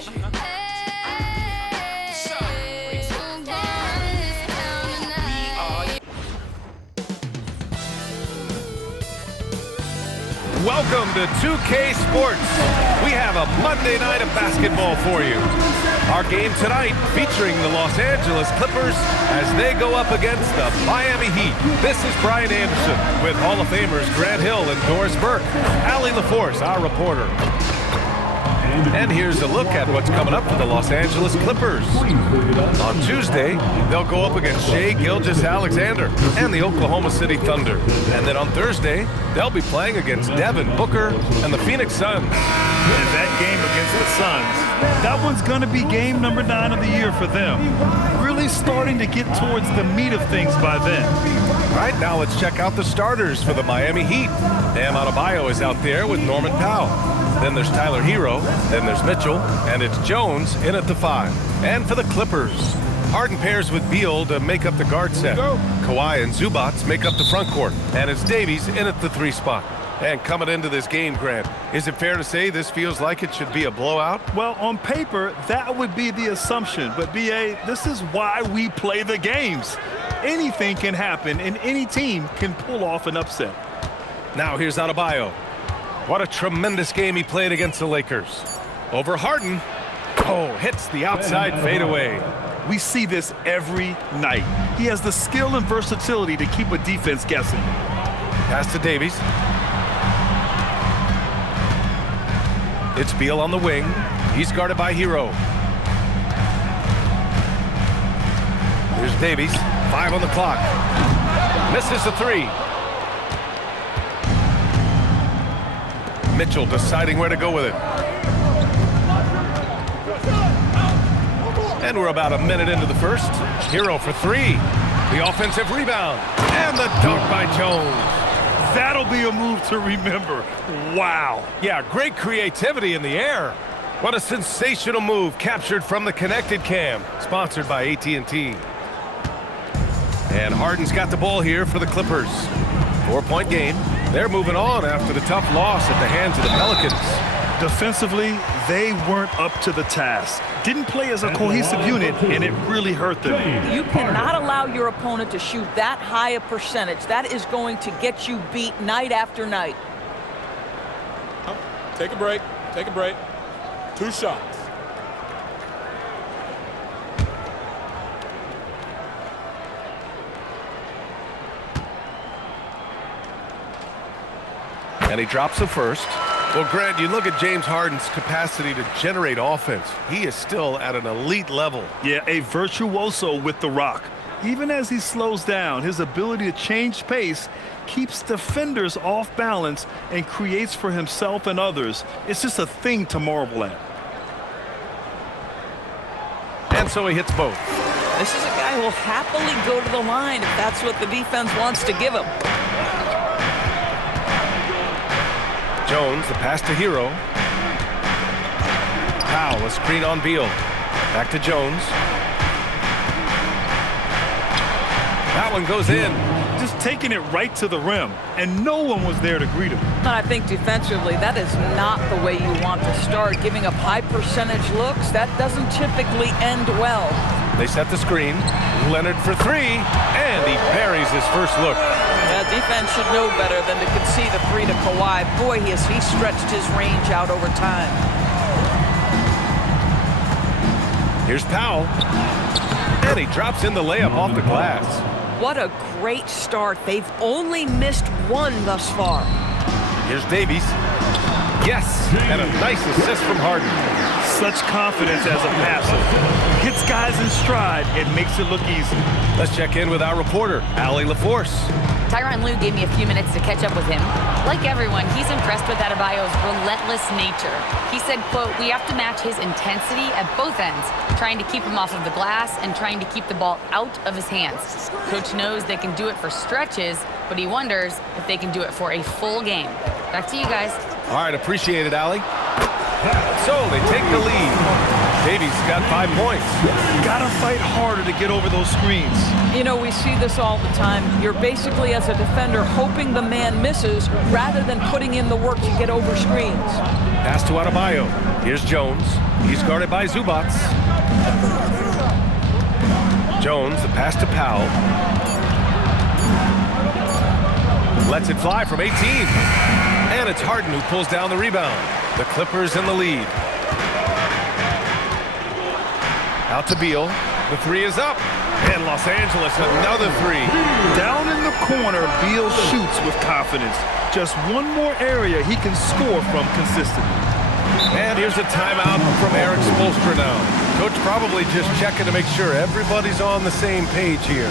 Welcome to 2K Sports. We have a Monday night of basketball for you. Our game tonight featuring the Los Angeles Clippers as they go up against the Miami Heat. This is Brian Anderson with Hall of Famers Grant Hill and Doris Burke. Allie LaForce, our reporter. And here's a look at what's coming up for the Los Angeles Clippers. On Tuesday, they'll go up against Shai Gilgeous-Alexander and the Oklahoma City Thunder. And then on Thursday, they'll be playing against Devin Booker and the Phoenix Suns. And that game against the Suns, that one's going to be game number 9 of the year for them. Really starting to get towards the meat of things by then. All right, now let's check out the starters for the Miami Heat. Bam Adebayo is out there with Norman Powell. Then there's Tyler Hero, then there's Mitchell, and it's Jones in at the 5. And for the Clippers, Harden pairs with Beal to make up the guard set. Kawhi and Zubats make up the front court, and it's Davies in at the 3 spot. And coming into this game, Grant, is it fair to say this feels like it should be a blowout? Well, on paper, that would be the assumption. But, B.A., this is why we play the games. Anything can happen, and any team can pull off an upset. Now here's Adebayo. What a tremendous game he played against the Lakers. Over Harden. Oh, hits the outside fadeaway. We see this every night. He has the skill and versatility to keep a defense guessing. Pass to Davies. It's Beal on the wing. He's guarded by Hero. Here's Davies. 5 on the clock. Misses the 3. Mitchell deciding where to go with it. And we're about a minute into the first. Hero for 3. The offensive rebound. And the dunk by Jones. That'll be a move to remember. Wow. Yeah, great creativity in the air. What a sensational move captured from the Connected Cam, sponsored by AT&T. And Harden's got the ball here for the Clippers. 4-point game. They're moving on after the tough loss at the hands of the Pelicans. Defensively, they weren't up to the task. Didn't play as a cohesive unit, and it really hurt them. You cannot allow your opponent to shoot that high a percentage. That is going to get you beat night after night. Take a break. Take a break. 2 shots. And he drops the first. Well, Grant, you look at James Harden's capacity to generate offense. He is still at an elite level. Yeah, a virtuoso with the rock. Even as he slows down, his ability to change pace keeps defenders off balance and creates for himself and others. It's just a thing to marvel at. And so he hits both. This is a guy who will happily go to the line if that's what the defense wants to give him. Jones, the pass to Hero. Powell, a screen on Beal. Back to Jones. That one goes in. Just taking it right to the rim, and no one was there to greet him. I think defensively, that is not the way you want to start. Giving up high percentage looks, that doesn't typically end well. They set the screen. Leonard for 3, and he buries his first look. Yeah, defense should know better than to concede the 3 to Kawhi. Boy, he stretched his range out over time. Here's Powell. And he drops in the layup off the glass. What a great start. They've only missed 1 thus far. Here's Davies. Yes, and a nice assist from Harden. Such confidence as a passer. Hits guys in stride and makes it look easy. Let's check in with our reporter, Allie LaForce. Tyronn Lue gave me a few minutes to catch up with him. Like everyone, he's impressed with Adebayo's relentless nature. He said, quote, "We have to match his intensity at both ends, trying to keep him off of the glass and trying to keep the ball out of his hands. Coach knows they can do it for stretches, but he wonders if they can do it for a full game." Back to you guys. All right, appreciate it, Allie. So they take the lead. Davies got 5 points. Gotta fight harder to get over those screens. You know, we see this all the time. You're basically, as a defender, hoping the man misses rather than putting in the work to get over screens. Pass to Adebayo. Here's Jones. He's guarded by Zubats. Jones, the pass to Powell. Lets it fly from 18. And it's Harden who pulls down the rebound. The Clippers in the lead. Out to Beal. The three is up. And Los Angeles, another three. Down in the corner, Beal shoots with confidence. Just one more area he can score from consistently. And here's a timeout from Eric Spoelstra now. Coach probably just checking to make sure everybody's on the same page here.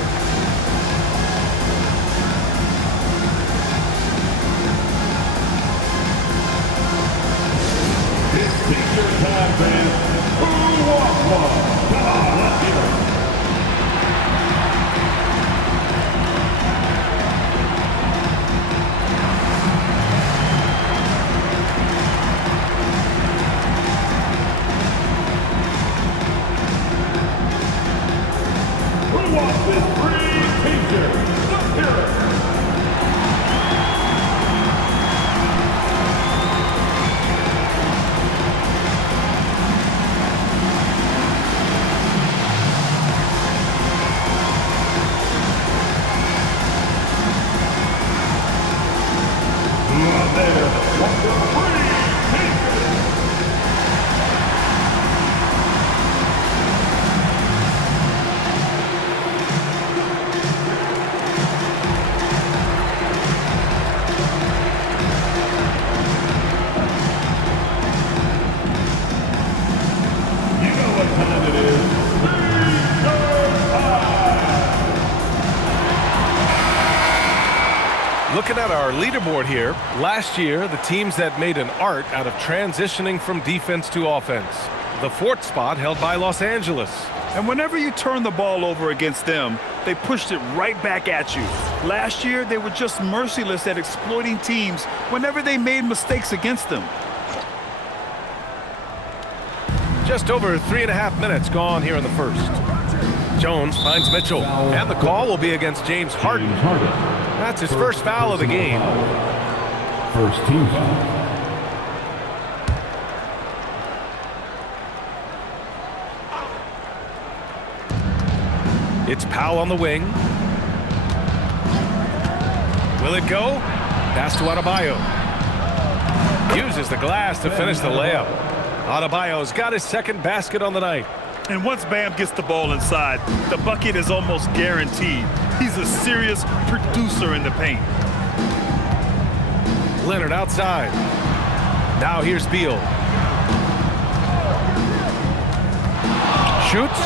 Looking at our leaderboard here, last year, the teams that made an art out of transitioning from defense to offense. The fourth spot held by Los Angeles. And whenever you turn the ball over against them, they pushed it right back at you. Last year, they were just merciless at exploiting teams whenever they made mistakes against them. Just over 3.5 minutes gone here in the first. Jones finds Mitchell, and the call will be against James Harden. That's his first foul of the game. First team foul. It's Powell on the wing. Will it go? Pass to Adebayo. Uses the glass to finish the layup. Adebayo's got his second basket on the night. And once Bam gets the ball inside, the bucket is almost guaranteed. He's a serious producer in the paint. Leonard outside. Now here's Beal. Shoots.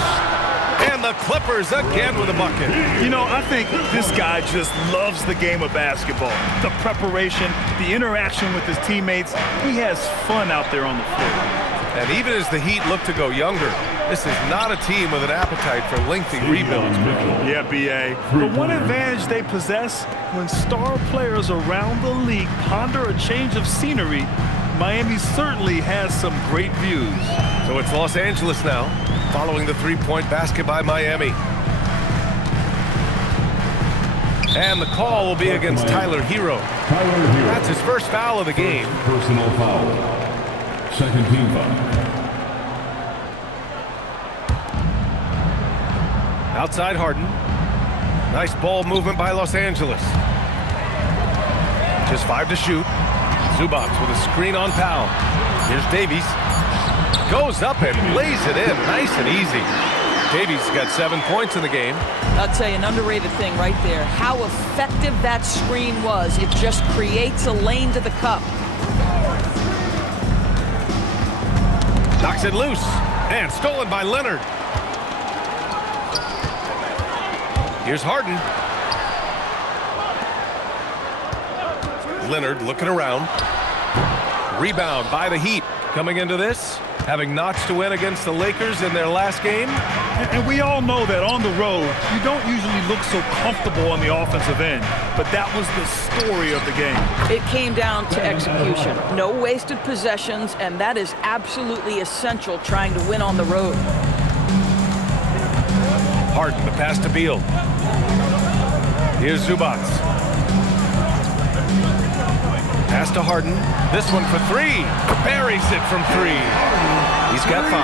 And the Clippers again with a bucket. You know, I think this guy just loves the game of basketball. The preparation, the interaction with his teammates. He has fun out there on the floor. And even as the Heat look to go younger, this is not a team with an appetite for lengthy rebuilds. Yeah, B.A. The one advantage they possess, when star players around the league ponder a change of scenery, Miami certainly has some great views. So it's Los Angeles now, following the three-point basket by Miami. And the call will be against Tyler Hero. That's his first foul of the game. Personal foul. Second team foul. Outside Harden. Nice ball movement by Los Angeles. Just 5 to shoot. Zubats with a screen on Powell. Here's Davies. Goes up and lays it in. Nice and easy. Davies got 7 points in the game. I'll tell you an underrated thing right there. How effective that screen was. It just creates a lane to the cup. Knocks it loose. And stolen by Leonard. Here's Harden. Leonard looking around. Rebound by the Heat. Coming into this, having notched a win against the Lakers in their last game. And we all know that on the road, you don't usually look so comfortable on the offensive end. But that was the story of the game. It came down to execution. No wasted possessions, and that is absolutely essential trying to win on the road. Harden, the pass to Beal. Here's Zubats. Pass to Harden. This one for three. Buries it from three. He's got 5.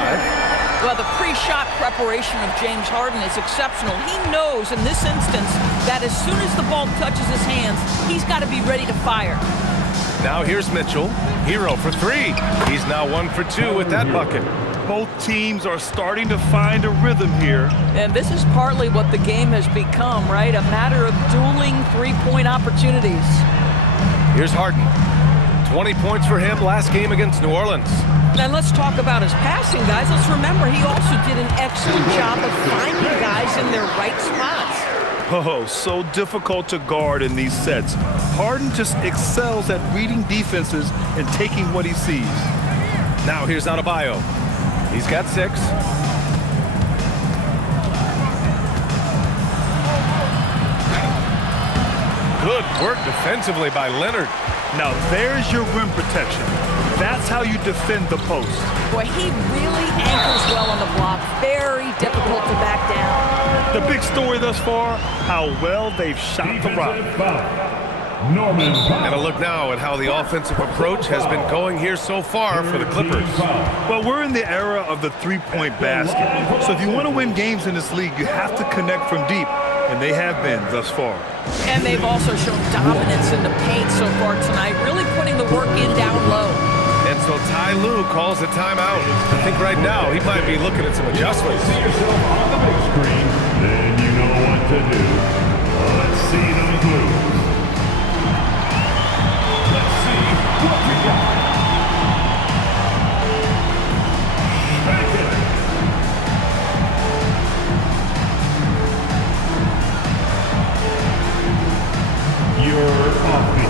Well, the pre-shot preparation of James Harden is exceptional. He knows in this instance that as soon as the ball touches his hands, he's got to be ready to fire. Now here's Mitchell. Hero for 3. He's now 1 for 2 with that bucket. Both teams are starting to find a rhythm here. And this is partly what the game has become, right? A matter of dueling three-point opportunities. Here's Harden. 20 points for him last game against New Orleans. And let's talk about his passing, guys. Let's remember he also did an excellent job of finding guys in their right spots. Oh, so difficult to guard in these sets. Harden just excels at reading defenses and taking what he sees. Now here's Adebayo. He's got 6. Good work defensively by Leonard. Now there's your rim protection. That's how you defend the post. Boy, he really anchors well on the block. Very difficult to back down. The big story thus far, how well they've shot the rock. Norman Powell. And a look now at how the offensive approach has been going here so far for the Clippers. Well, we're in the era of the three-point basket. So if you want to win games in this league, you have to connect from deep. And they have been thus far. And they've also shown dominance in the paint so far tonight, really putting the work in down low. And so Ty Lue calls a timeout. I think right now he might be looking at some adjustments. See yourself on the big screen, then you know what to do. Let's see those moves. Let's see what we got. Shake it. You're off beat.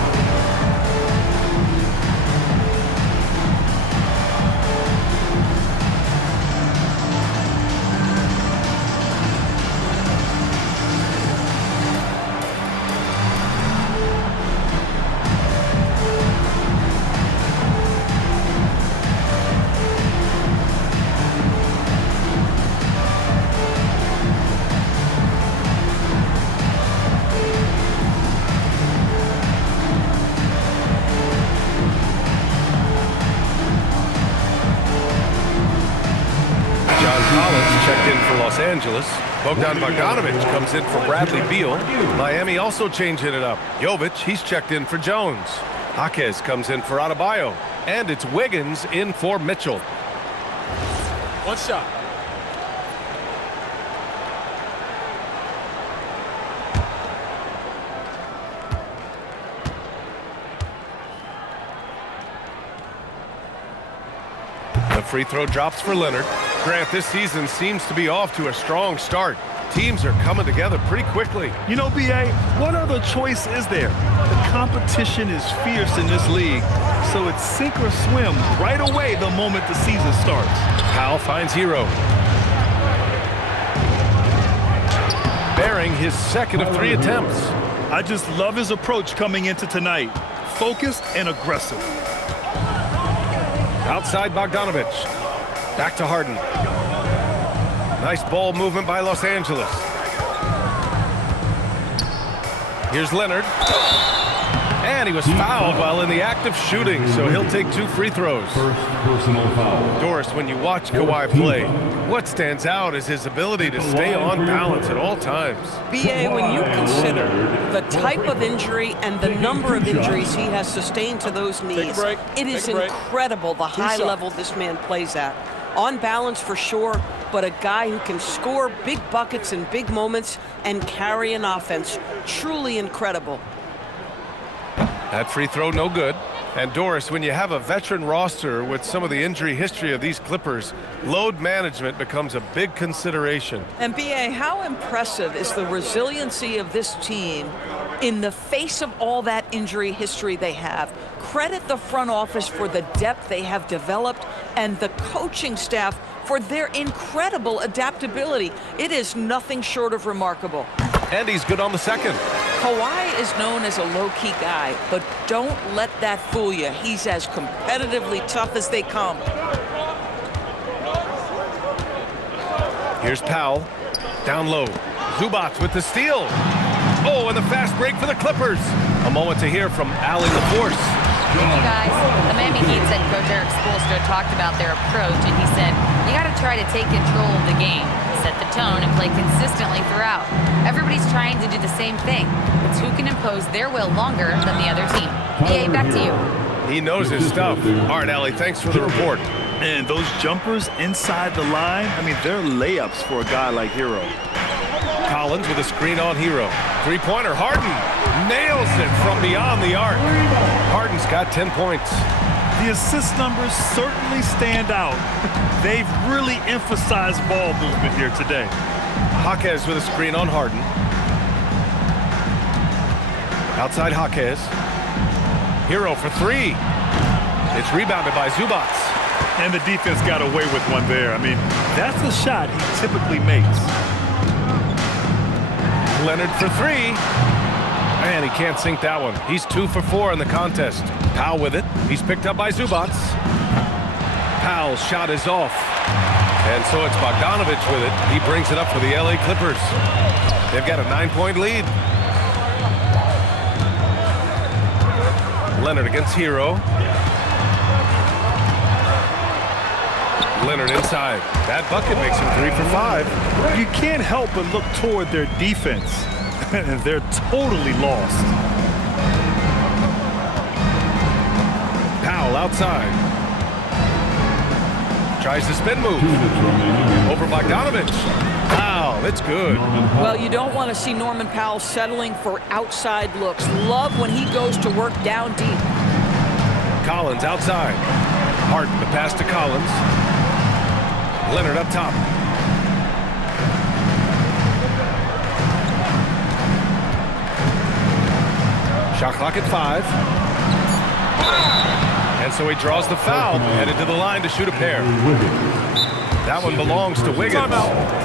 Checked in for Los Angeles. Bogdan Bogdanovic comes in for Bradley Beal. Miami also changing it up. Jovic, he's checked in for Jones. Jaquez comes in for Adebayo. And it's Wiggins in for Mitchell. 1 shot. The free throw drops for Leonard. Grant, this season seems to be off to a strong start. Teams are coming together pretty quickly. You know, B.A., what other choice is there? The competition is fierce in this league, so it's sink or swim right away the moment the season starts. Powell finds Hero. Bearing his second of 3 attempts. I just love his approach coming into tonight. Focused and aggressive. Outside Bogdanovic. Back to Harden. Nice ball movement by Los Angeles. Here's Leonard. And he was fouled while in the act of shooting, so he'll take 2 free throws. First personal foul. Doris, when you watch Kawhi play, what stands out is his ability to stay on balance at all times. B.A., when you consider the type of injury and the number of injuries he has sustained to those knees, it is incredible the high level this man plays at. On balance for sure, but a guy who can score big buckets in big moments and carry an offense. Truly incredible. That free throw no good. And Doris, when you have a veteran roster with some of the injury history of these Clippers, load management becomes a big consideration. And B.A., how impressive is the resiliency of this team in the face of all that injury history they have? Credit the front office for the depth they have developed and the coaching staff for their incredible adaptability. It is nothing short of remarkable. And he's good on the second. Kawhi is known as a low-key guy, but don't let that fool you. He's as competitively tough as they come. Here's Powell. Down low. Zubac with the steal. Oh, and the fast break for the Clippers. A moment to hear from Allie LaForce. Hey guys, the Miami Heat head coach Eric Spoelstra talked about their approach, and he said, you got to try to take control of the game, set the tone, and play consistently throughout. Everybody's trying to do the same thing. It's who can impose their will longer than the other team. EA, back to you. He knows his stuff. All right, Allie, thanks for the report. And those jumpers inside the line, I mean, they're layups for a guy like Hero. Collins with a screen on Hero. Three-pointer, Harden nails it from beyond the arc. Harden's got 10 points. The assist numbers certainly stand out. They've really emphasized ball movement here today. Jaquez with a screen on Harden. Outside Jaquez. Hero for three. It's rebounded by Zubac. And the defense got away with one there. I mean, that's a shot he typically makes. Leonard for three. And he can't sink that one. He's 2 for 4 in the contest. Powell with it. He's picked up by Zubac. Powell's shot is off. And so it's Bogdanovich with it. He brings it up for the LA Clippers. They've got a 9-point lead. Leonard against Hero. Leonard inside. That bucket makes him 3 for 5. You can't help but look toward their defense. They're totally lost. Powell outside. Tries to spin move. Over Bogdanovich. Wow, it's good. Well, you don't want to see Norman Powell settling for outside looks. Love when he goes to work down deep. Collins outside. Harden, the pass to Collins. Leonard up top. Shot clock at 5. And so he draws the foul, headed to the line to shoot a pair. That one belongs to Wiggins.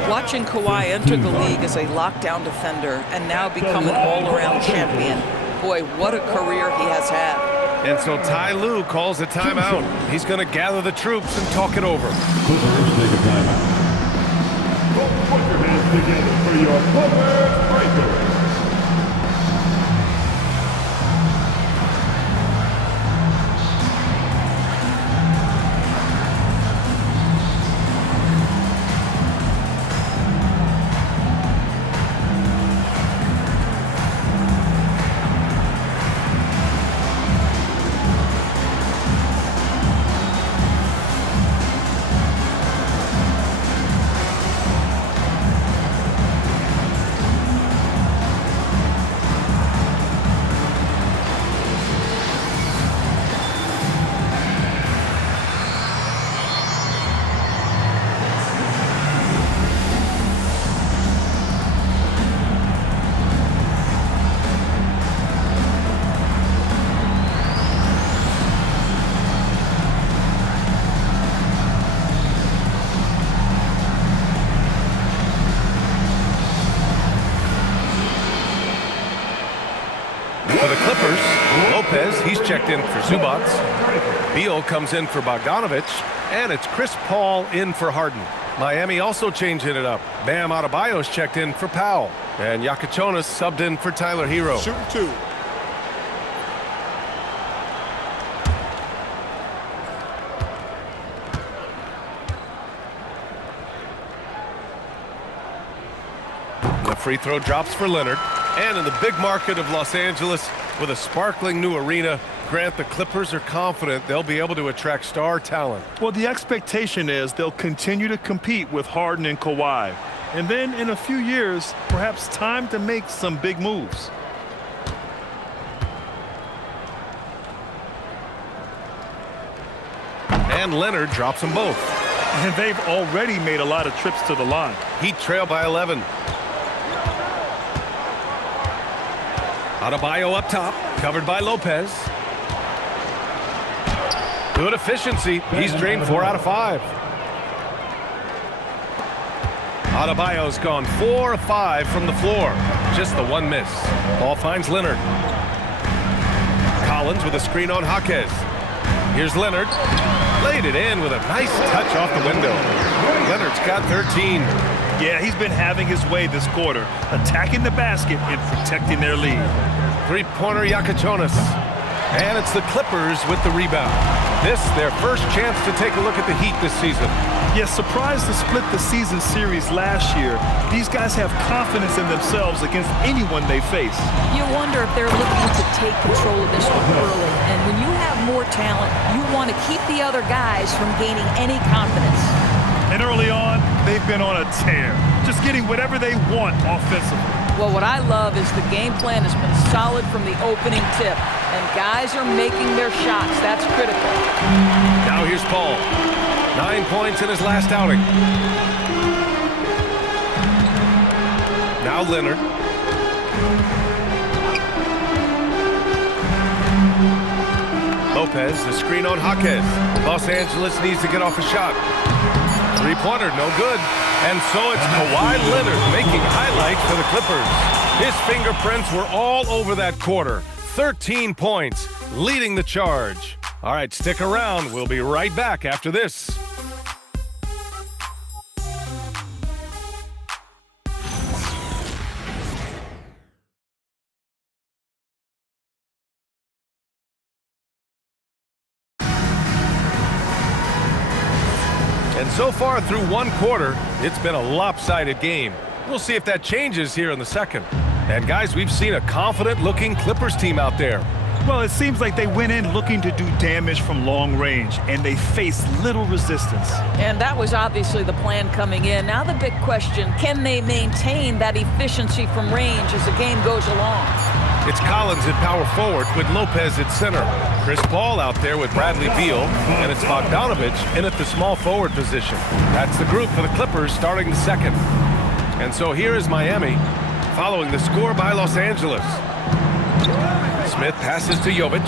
Watching Kawhi enter the league as a lockdown defender and now become an all-around champion. Boy, what a career he has had. And so Ty Lue calls a timeout. He's going to gather the troops and talk it over. Clippers take a timeout. Put your hands together for your Clippers breakers. For the Clippers, Lopez, he's checked in for Zubac. Beal comes in for Bogdanovich. And it's Chris Paul in for Harden. Miami also changing it up. Bam Adebayo's checked in for Powell. And Yakachonis subbed in for Tyler Hero. Shooting 2. The free throw drops for Leonard. And in the big market of Los Angeles, with a sparkling new arena, Grant, the Clippers are confident they'll be able to attract star talent. Well, the expectation is they'll continue to compete with Harden and Kawhi. And then in a few years, perhaps time to make some big moves. And Leonard drops them both. And they've already made a lot of trips to the line. Heat trail by 11. Adebayo up top, covered by Lopez. Good efficiency. He's drained 4 out of 5. Adebayo's gone 4 of 5 from the floor. Just the one miss. Ball finds Leonard. Collins with a screen on Jaquez. Here's Leonard. Laid it in with a nice touch off the window. Leonard's got 13. Yeah, he's been having his way this quarter, attacking the basket and protecting their lead. Three-pointer Yakachonis. And it's the Clippers with the rebound. This, their first chance to take a look at the Heat this season. Yes, surprised to split the season series last year. These guys have confidence in themselves against anyone they face. You wonder if they're looking to take control of this one early. And when you have more talent, you want to keep the other guys from gaining any confidence. And early on, they've been on a tear, just getting whatever they want offensively. Well, what I love is the game plan has been solid from the opening tip, and guys are making their shots. That's critical. Now here's Paul. 9 points in his last outing. Now Leonard. Lopez, the screen on Jaquez. Los Angeles needs to get off a shot. Three-pointer, no good. And so it's Kawhi Leonard making highlights for the Clippers. His fingerprints were all over that quarter. 13 points, leading the charge. All right, stick around. We'll be right back after this. And so far through one quarter, it's been a lopsided game. We'll see if that changes here in the second. And guys, we've seen a confident-looking Clippers team out there. Well, it seems like they went in looking to do damage from long range, and they faced little resistance. And that was obviously the plan coming in. Now the big question, can they maintain that efficiency from range as the game goes along? It's Collins at power forward with Lopez at center. Chris Paul out there with Bradley Beal, and it's Bogdanovich in at the small forward position. That's the group for the Clippers starting the second. And so here is Miami, following the score by Los Angeles. Smith passes to Jovic.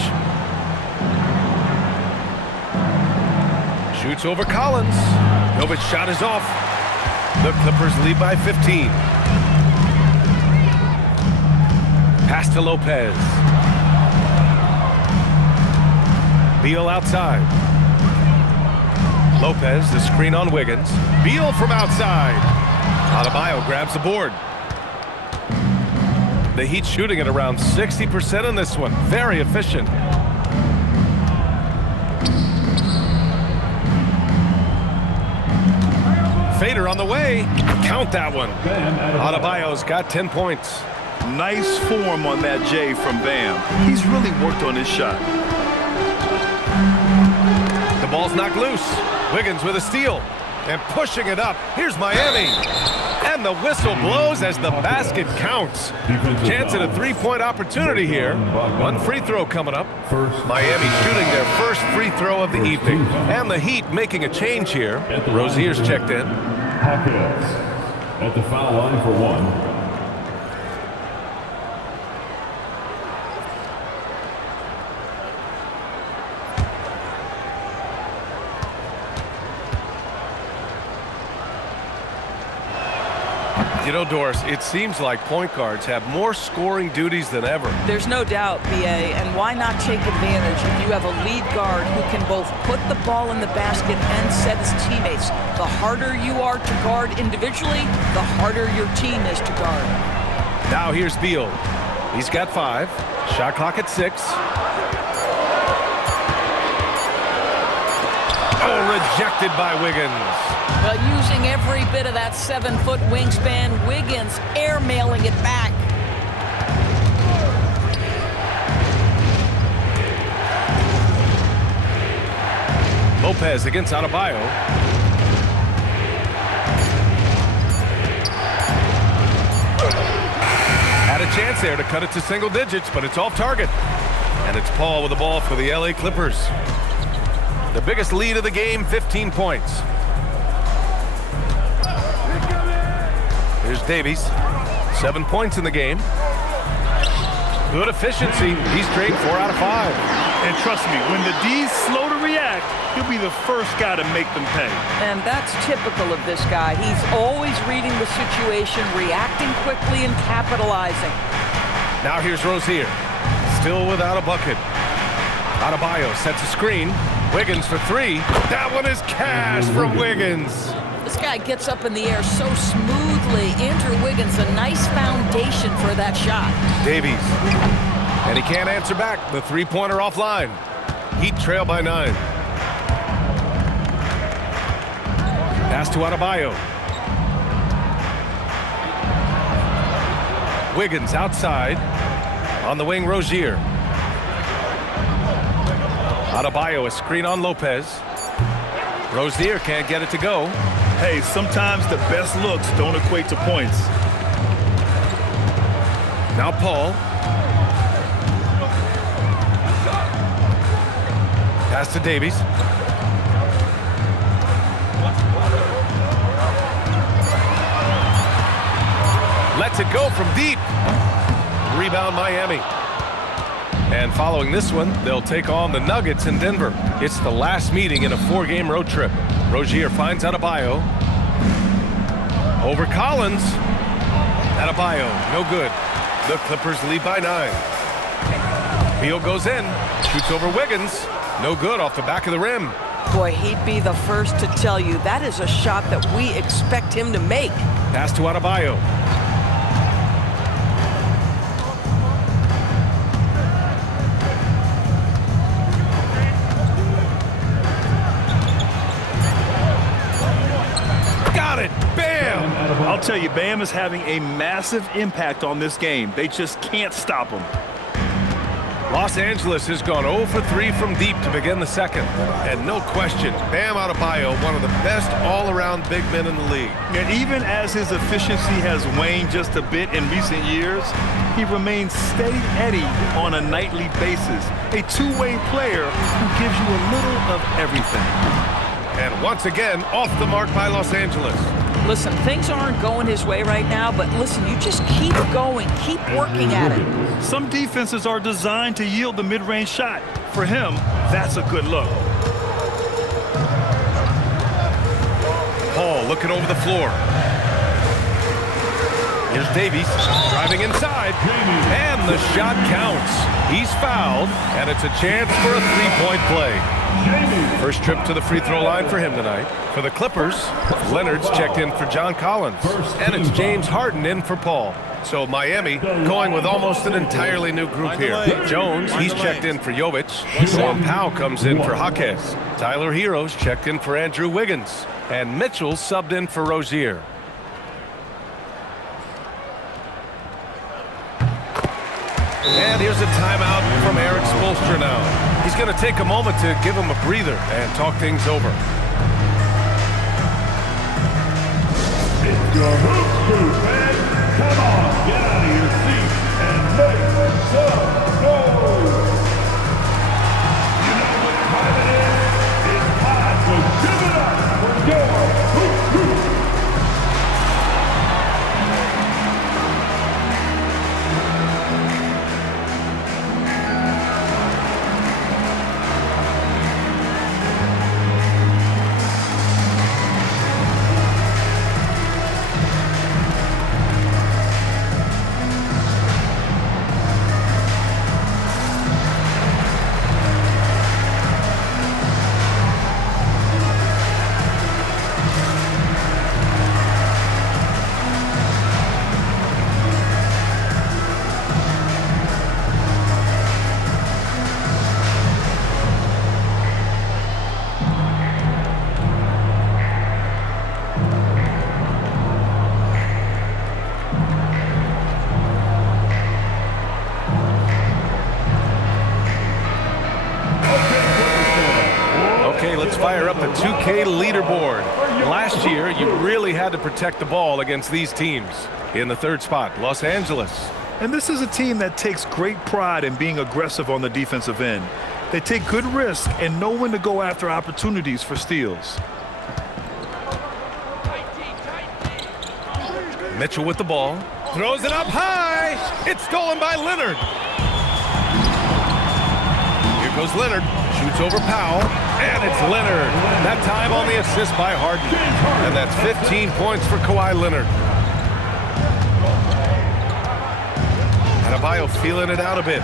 Shoots over Collins. Jovic's shot is off. The Clippers lead by 15. Pass to Lopez. Beal outside. Lopez, the screen on Wiggins. Beal from outside. Adebayo grabs the board. The Heat shooting at around 60% in this one. Very efficient. Fader on the way. Count that one. Adebayo's got 10 points. Nice form on that J from Bam. He's really worked on his shot. The ball's knocked loose. Wiggins with a steal. And pushing it up. Here's Miami. And the whistle blows as the basket counts. Chance at a three-point opportunity here. One free throw coming up. Miami shooting their first free throw of the evening. And the Heat making a change here. Rozier's checked in. Jaquez at the foul line for one. You know, Doris, it seems like point guards have more scoring duties than ever. There's no doubt, B.A., and why not take advantage if you have a lead guard who can both put the ball in the basket and set his teammates. The harder you are to guard individually, the harder your team is to guard. Now here's Beal. He's got 5. Shot clock at 6. Oh, rejected by Wiggins. But using every bit of that 7-foot wingspan, Wiggins airmailing it back. Lopez against Adebayo. Had a chance there to cut it to single digits, but it's off target. And it's Paul with the ball for the LA Clippers. The biggest lead of the game, 15 points. Here's Davies. 7 points in the game. Good efficiency. He's trained 4 out of 5. And trust me, when the D's slow to react, he'll be the first guy to make them pay. And that's typical of this guy. He's always reading the situation, reacting quickly and capitalizing. Now here's Rozier. Still without a bucket. Adebayo sets a screen. Wiggins for 3. That one is cash from Wiggins. This guy gets up in the air so smoothly. Andrew Wiggins, a nice foundation for that shot. Davies. And he can't answer back. The three-pointer offline. Heat trail by 9. Pass to Adebayo. Wiggins outside. On the wing, Rozier. Adebayo, a screen on Lopez. Rozier can't get it to go. Hey, sometimes the best looks don't equate to points. Now Paul. Pass to Davies. Lets it go from deep. Rebound Miami. And following this one, they'll take on the Nuggets in Denver. It's the last meeting in a 4-game road trip. Rozier finds Adebayo. Over Collins. Adebayo, no good. The Clippers lead by 9. Beal goes in. Shoots over Wiggins. No good off the back of the rim. Boy, he'd be the first to tell you that is a shot that we expect him to make. Pass to Adebayo. Got it! Bam! I'll tell you, Bam is having a massive impact on this game. They just can't stop him. Los Angeles has gone 0 for 3 from deep to begin the second. And no question, Bam Adebayo, one of the best all-around big men in the league. And even as his efficiency has waned just a bit in recent years, he remains steady Eddie on a nightly basis. A two-way player who gives you a little of everything. And once again, off the mark by Los Angeles. Listen, things aren't going his way right now, but listen, you just keep going, keep working at it. Some defenses are designed to yield the mid-range shot. For him, that's a good look. Paul looking over the floor. Here's Davies driving inside, and the shot counts. He's fouled, and it's a chance for a three-point play. First trip to the free throw line for him tonight. For the Clippers, Leonard's checked in for John Collins, and it's James Harden in for Paul. So Miami going with almost an entirely new group here. Jones, he's checked in for Jovic. Norm Powell comes in for Jaquez. Tyler Hero's checked in for Andrew Wiggins. And Mitchell subbed in for Rozier. And here's a timeout from Eric Spoelstra now. He's going to take a moment to give him a breather and talk things over. It's your hoops crew, man. Come on, get out of your seat and make some noise. You know what time it is? It's time to give it up for your hoops crew. Fire up the 2K leaderboard. Last year, you really had to protect the ball against these teams. In the third spot, Los Angeles. And this is a team that takes great pride in being aggressive on the defensive end. They take good risks and know when to go after opportunities for steals. Mitchell with the ball. Throws it up high. It's stolen by Leonard. Here goes Leonard. Shoots over Powell. And it's Leonard. That time on the assist by Harden. And that's 15 points for Kawhi Leonard. Adebayo feeling it out a bit.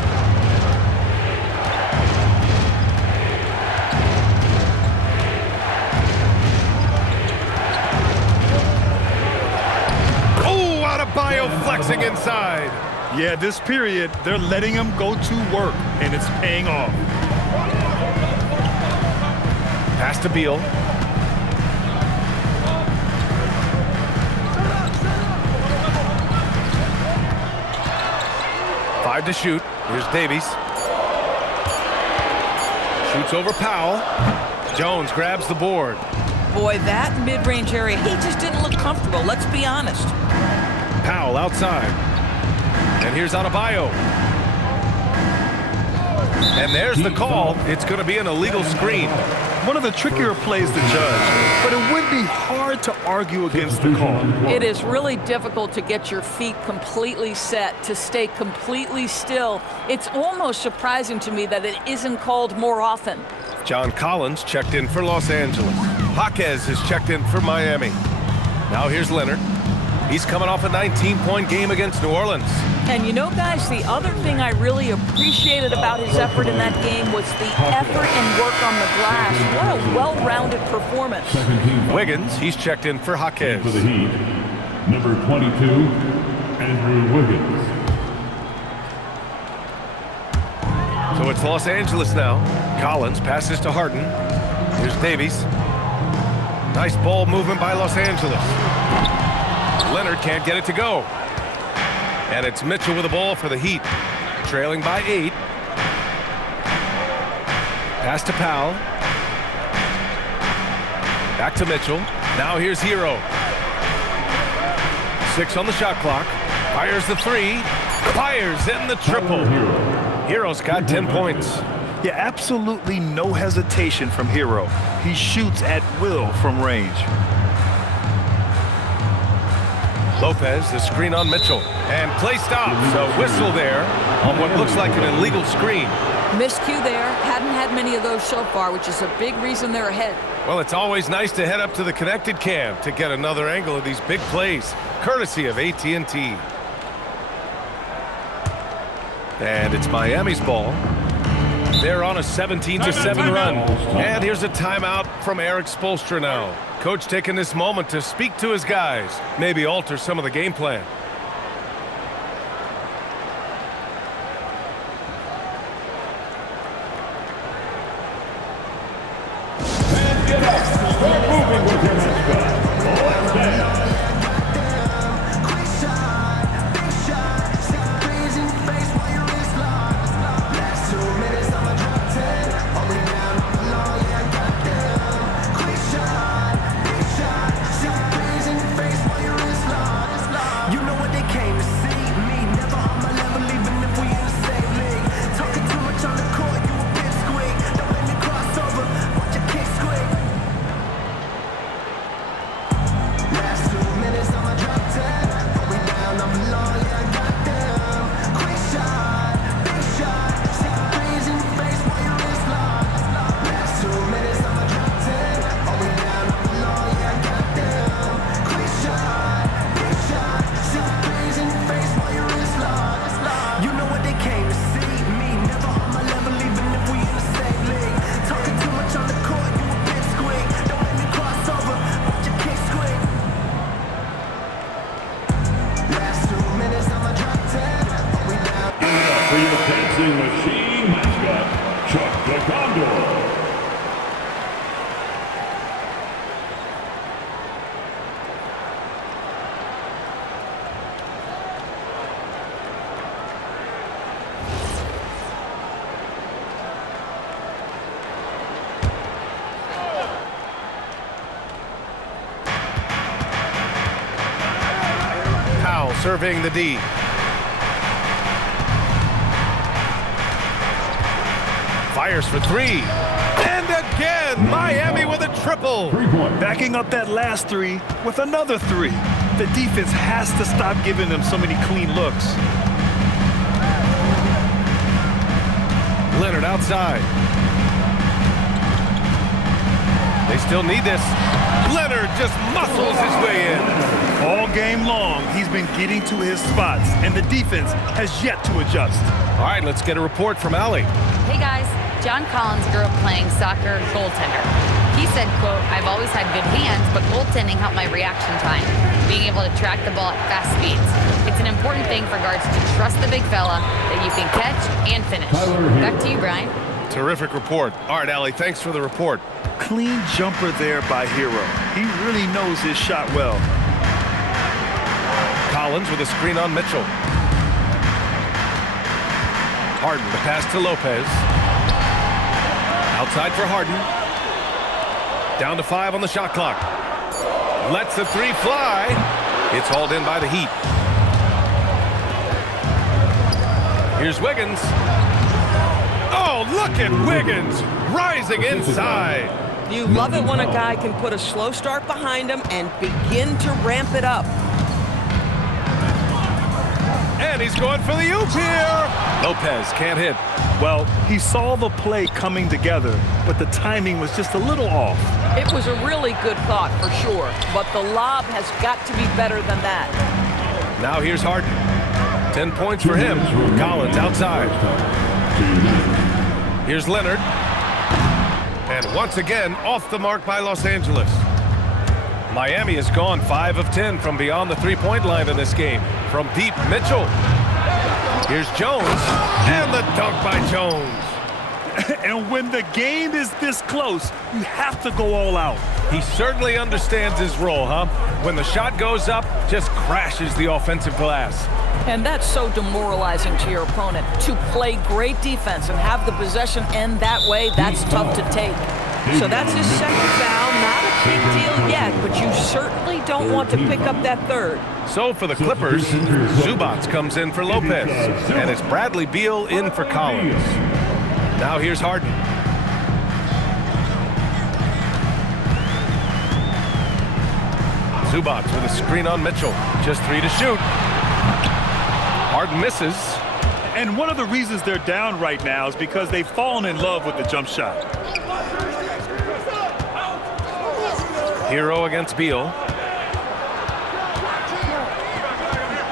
Oh, Adebayo flexing inside. Yeah, this period, they're letting him go to work, and it's paying off. Pass to Beal. Five to shoot. Here's Davies. Shoots over Powell. Jones grabs the board. Boy, that mid-range area, he just didn't look comfortable, let's be honest. Powell outside. And here's Adebayo. And there's the call. It's going to be an illegal screen. One of the trickier plays to judge, but it would be hard to argue against the call. It is really difficult to get your feet completely set, to stay completely still. It's almost surprising to me that it isn't called more often. John Collins checked in for Los Angeles. Jaquez is checked in for Miami. Now here's Leonard. He's coming off a 19-point game against New Orleans. And you know, guys, the other thing I really appreciated about his effort in that game was the effort and work on the glass. What a well-rounded performance. Wiggins, he's checked in for Jaquez. For the Heat, number 22, Andrew Wiggins. So it's Los Angeles now. Collins passes to Harden. Here's Davies. Nice ball movement by Los Angeles. Leonard can't get it to go. And it's Mitchell with the ball for the Heat. Trailing by 8. Pass to Powell. Back to Mitchell. Now here's Hero. 6 on the shot clock. Fires the 3. Fires in the triple. Hero's got 10 points. Yeah, absolutely no hesitation from Hero. He shoots at will from range. Lopez, the screen on Mitchell. And play stops. A whistle there on what looks like an illegal screen. Miscue there. Hadn't had many of those so far, which is a big reason they're ahead. Well, it's always nice to head up to the connected cam to get another angle of these big plays, courtesy of AT&T. And it's Miami's ball. They're on a 17-7 run. And here's a timeout from Eric Spoelstra now. Coach taking this moment to speak to his guys, maybe alter some of the game plan. And get up. Start moving with your mascot. Let's dance. Machine mascot, Chuck the Condor. Powell surveying the D. Fires for 3. And again, Miami with a triple. 3 points. Backing up that last 3 with another 3. The defense has to stop giving them so many clean looks. Leonard outside. They still need this. Leonard just muscles his way in. All game long, he's been getting to his spots, and the defense has yet to adjust. All right, let's get a report from Allie. Hey guys, John Collins grew up playing soccer goaltender. He said, quote, "I've always had good hands, but goaltending helped my reaction time, being able to track the ball at fast speeds. It's an important thing for guards to trust the big fella that you can catch and finish." Back to you, Brian. Terrific report. All right, Allie, thanks for the report. Clean jumper there by Hero. He really knows his shot well. Collins with a screen on Mitchell. Harden, the pass to Lopez. Outside for Harden. Down to 5 on the shot clock. Lets the 3 fly. It's hauled in by the Heat. Here's Wiggins. Oh, look at Wiggins rising inside. You love it when a guy can put a slow start behind him and begin to ramp it up. And he's going for the oop here. Lopez can't hit. Well, he saw the play coming together, but the timing was just a little off. It was a really good thought for sure, but the lob has got to be better than that. Now here's Harden. 10 points for him. Collins outside. Here's Leonard. And once again, off the mark by Los Angeles. Miami has gone 5 of 10 from beyond the three-point line in this game. From deep, Mitchell. Here's Jones. And the dunk by Jones. And when the game is this close, you have to go all out. He certainly understands his role, huh? When the shot goes up, just crashes the offensive glass. And that's so demoralizing to your opponent. To play great defense and have the possession end that way, that's tough to take. So that's his second foul. Not a big deal yet, but you certainly don't want to pick up that third. So for the Clippers, Zubac comes in for Lopez. And it's Bradley Beal in for Collins. Now here's Harden. Zubac with a screen on Mitchell. Just 3 to shoot. Harden misses. And one of the reasons they're down right now is because they've fallen in love with the jump shot. Hero against Beal.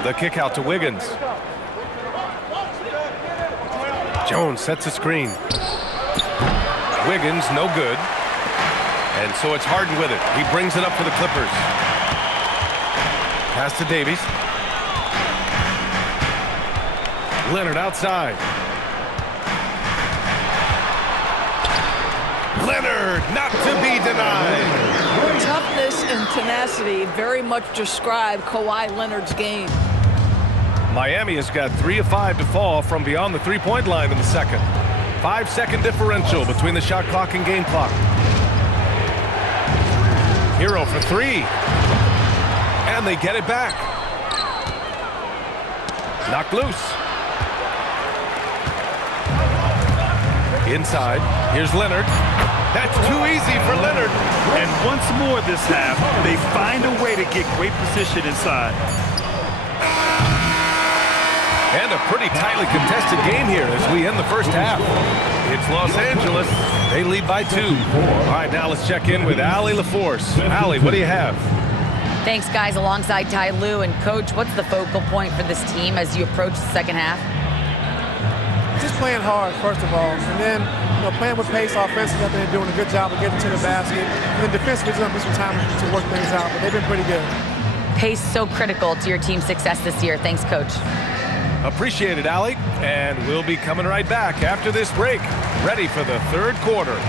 The kick out to Wiggins. Jones sets a screen. Wiggins, no good. And so it's Harden with it. He brings it up for the Clippers. Pass to Davies. Leonard outside. Leonard, not to be denied. Toughness and tenacity very much describe Kawhi Leonard's game. Miami has got 3 of 5 to fall from beyond the three-point line in the second. 5-second differential between the shot clock and game clock. Hero for 3. And they get it back. Knocked loose. Inside. Here's Leonard. That's too easy for Leonard. And once more this half, they find a way to get great position inside. And a pretty tightly contested game here as we end the first half. It's Los Angeles. They lead by 2. All right, now let's check in with Allie LaForce. Allie, what do you have? Thanks, guys. Alongside Ty Lue and Coach, what's the focal point for this team as you approach the second half? Just playing hard, first of all, and then playing with pace offensively. I think they're doing a good job of getting to the basket. And then defensively, there's going to be some time to work things out, but they've been pretty good. Pace so critical to your team's success this year. Thanks, Coach. Appreciate it, Allie. And we'll be coming right back after this break, ready for the third quarter.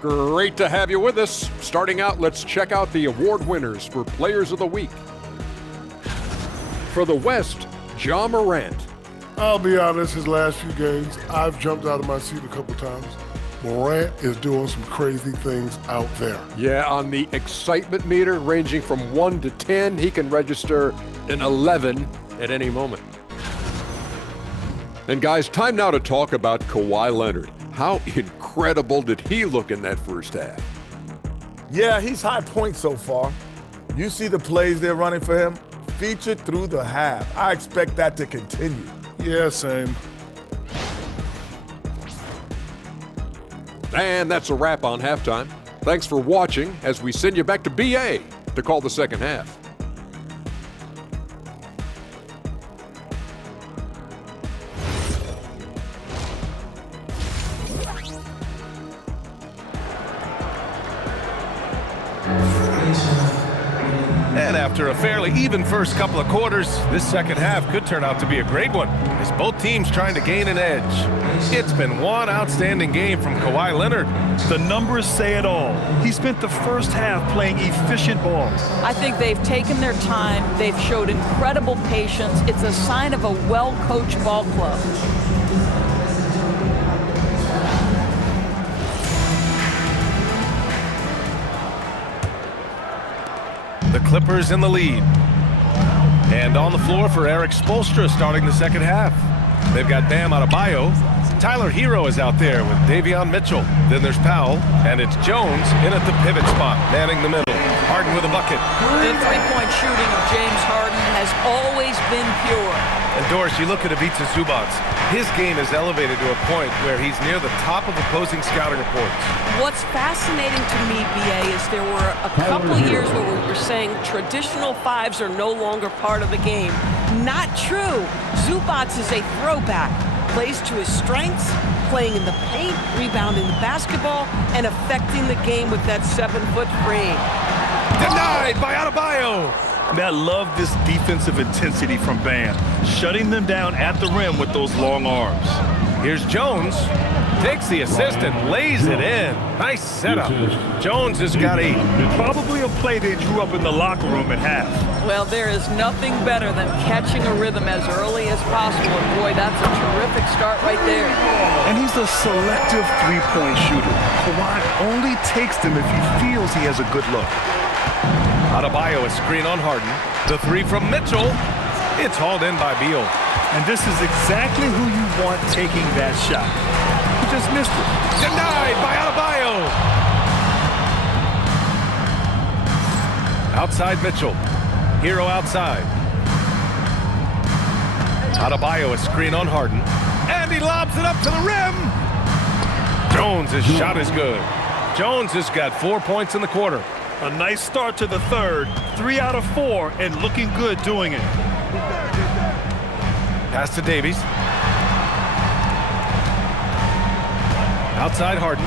Great to have you with us. Starting out, let's check out the award winners for Players of the Week. For the West, Ja Morant. I'll be honest, his last few games, I've jumped out of my seat a couple times. Morant is doing some crazy things out there. Yeah, on the excitement meter, ranging from 1 to 10, he can register an 11 at any moment. And guys, time now to talk about Kawhi Leonard. How incredible did he look in that first half? Yeah, he's high point so far. You see the plays they're running for him? Featured through the half. I expect that to continue. Yeah, same. And that's a wrap on halftime. Thanks for watching as we send you back to BA to call the second half. And after a fairly even first couple of quarters, this second half could turn out to be a great one, as both teams trying to gain an edge. It's been one outstanding game from Kawhi Leonard. The numbers say it all. He spent the first half playing efficient ball. I think they've taken their time. They've showed incredible patience. It's a sign of a well-coached ball club. The Clippers in the lead. And on the floor for Eric Spoelstra starting the second half. They've got Bam Adebayo. Tyler Hero is out there with Davion Mitchell. Then there's Powell, and it's Jones in at the pivot spot, manning the middle. Harden with a bucket. The three-point shooting of James Harden has always been pure. And Doris, you look at Ivica Zubac. His game is elevated to a point where he's near the top of opposing scouting reports. What's fascinating to me, BA, is there were a couple of years where we were saying traditional fives are no longer part of the game. Not true. Zubac is a throwback. Plays to his strengths, playing in the paint, rebounding the basketball, and affecting the game with that 7-foot frame. Denied by Adebayo. I love this defensive intensity from Bam, shutting them down at the rim with those long arms. Here's Jones. Takes the assist and lays it in. Nice setup. Jones has got 8. Probably a play they drew up in the locker room at half. Well, there is nothing better than catching a rhythm as early as possible. And boy, that's a terrific start right there. And he's a selective three-point shooter. Kawhi only takes them if he feels he has a good look. Adebayo a screen on Harden. The 3 from Mitchell. It's hauled in by Beal. And this is exactly who you want taking that shot. He just missed it. Denied by Adebayo. Outside Mitchell. Hero outside. Adebayo a screen on Harden. And he lobs it up to the rim. Jones' shot is good. Jones has got 4 points in the quarter. A nice start to the third. 3 out of 4 and looking good doing it. Pass to Davies. Outside Harden.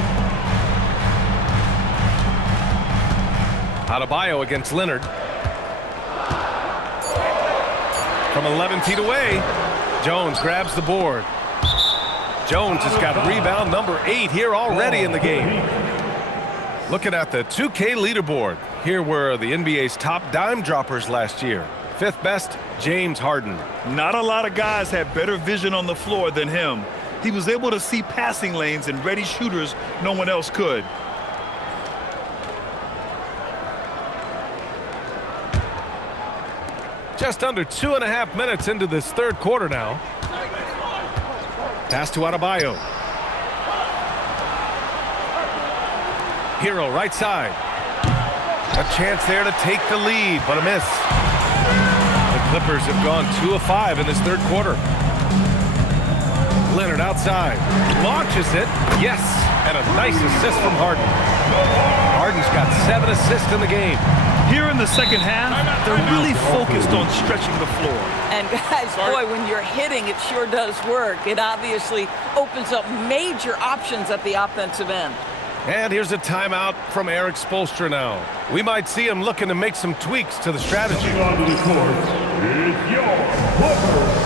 Adebayo against Leonard. From 11 feet away, Jones grabs the board. Jones has got rebound number 8 here already in the game. Looking at the 2K leaderboard, here were the NBA's top dime droppers last year. 5th best, James Harden. Not a lot of guys had better vision on the floor than him. He was able to see passing lanes and ready shooters no one else could. Just under 2.5 minutes into this third quarter now. Pass to Adebayo. Hero right side. A chance there to take the lead, but a miss. The Clippers have gone 2 of 5 in this third quarter. Leonard outside. Launches it. Yes. And a nice assist from Harden. Harden's got 7 assists in the game. Here in the second half, they're really focused on stretching the floor. And guys, boy, when you're hitting, it sure does work. It obviously opens up major options at the offensive end. And here's a timeout from Eric Spoelstra now. We might see him looking to make some tweaks to the strategy. Onto the court is your Clippers.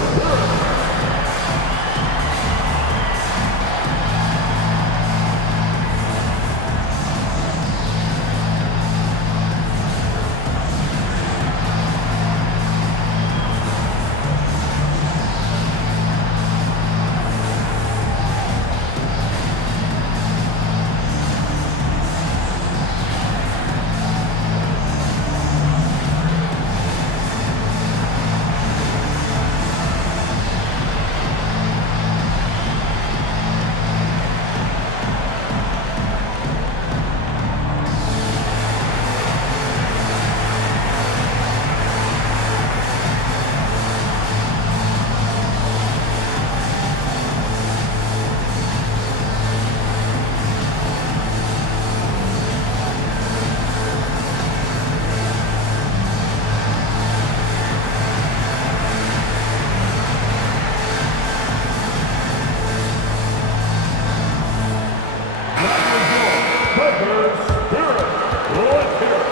Clippers Spirit. Let's hear it.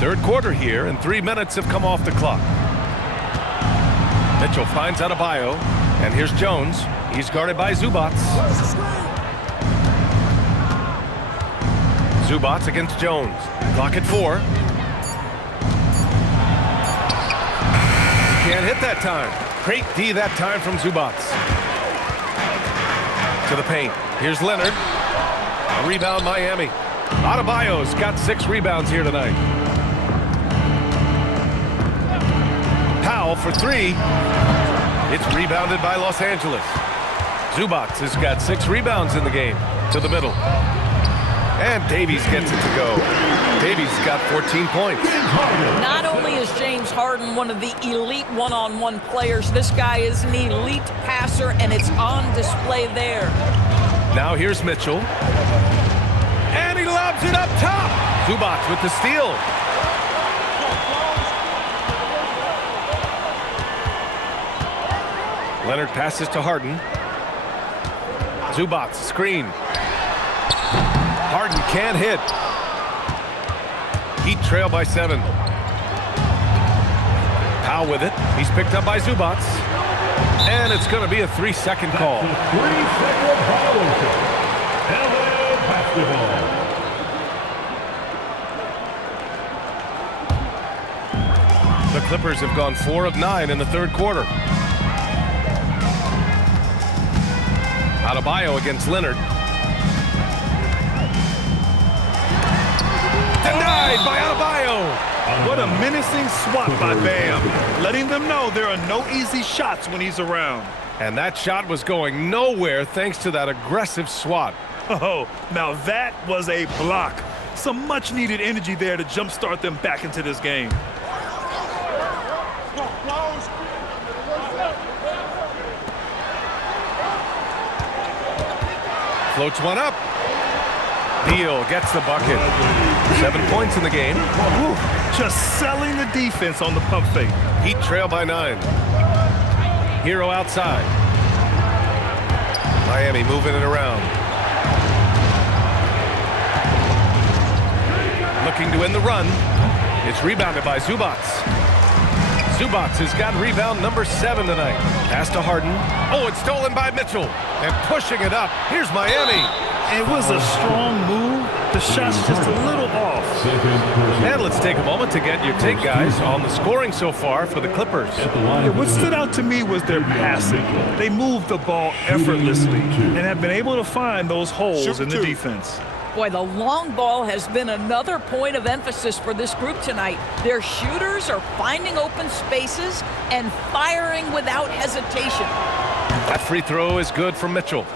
Third quarter here, and 3 minutes have come off the clock. Mitchell finds Adebayo, and here's Jones. He's guarded by Zubac. Zubac against Jones. Clock at 4. Can't hit that time. Great D that time from Zubac. To the paint. Here's Leonard. A rebound, Miami. Adebayo's got 6 rebounds here tonight. Powell for 3. It's rebounded by Los Angeles. Zubac has got 6 rebounds in the game. To the middle. And Davies gets it to go. Davies got 14 points. Not only is James Harden one of the elite one-on-one players, this guy is an elite passer, and it's on display there. Now here's Mitchell. And he lobs it up top. Zubac with the steal. Leonard passes to Harden. Zubac screen. Harden can't hit. Heat trail by 7. Powell with it. He's picked up by Zubac. And it's going to be a 3-second call. 3-second violation. LA basketball. The Clippers have gone 4 of 9 in the third quarter. Adebayo against Leonard. Denied by Adebayo. What a menacing swat by Bam, letting them know there are no easy shots when he's around. And that shot was going nowhere thanks to that aggressive swat. Oh, now that was a block. Some much-needed energy there to jumpstart them back into this game. Floats one up. Beal gets the bucket. 7 points in the game. Woo, just selling the defense on the pump fake. Heat trail by 9. Hero outside. Miami moving it around. Looking to end the run. It's rebounded by Zubac. Zubac has got rebound number 7 tonight. Pass to Harden. Oh, it's stolen by Mitchell. And pushing it up. Here's Miami. It was a strong move. The shot's just a little off. And let's take a moment to get your take, guys, on the scoring so far for the Clippers. What stood out to me was their passing. They moved the ball effortlessly and have been able to find those holes in the defense. Boy, the long ball has been another point of emphasis for this group tonight. Their shooters are finding open spaces and firing without hesitation. That free throw is good for Mitchell.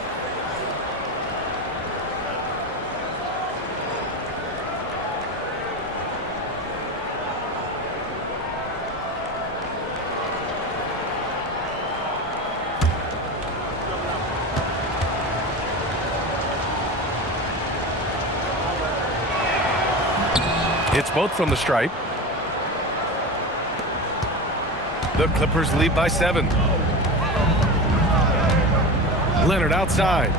It's both from the stripe. The Clippers lead by 7. Leonard outside.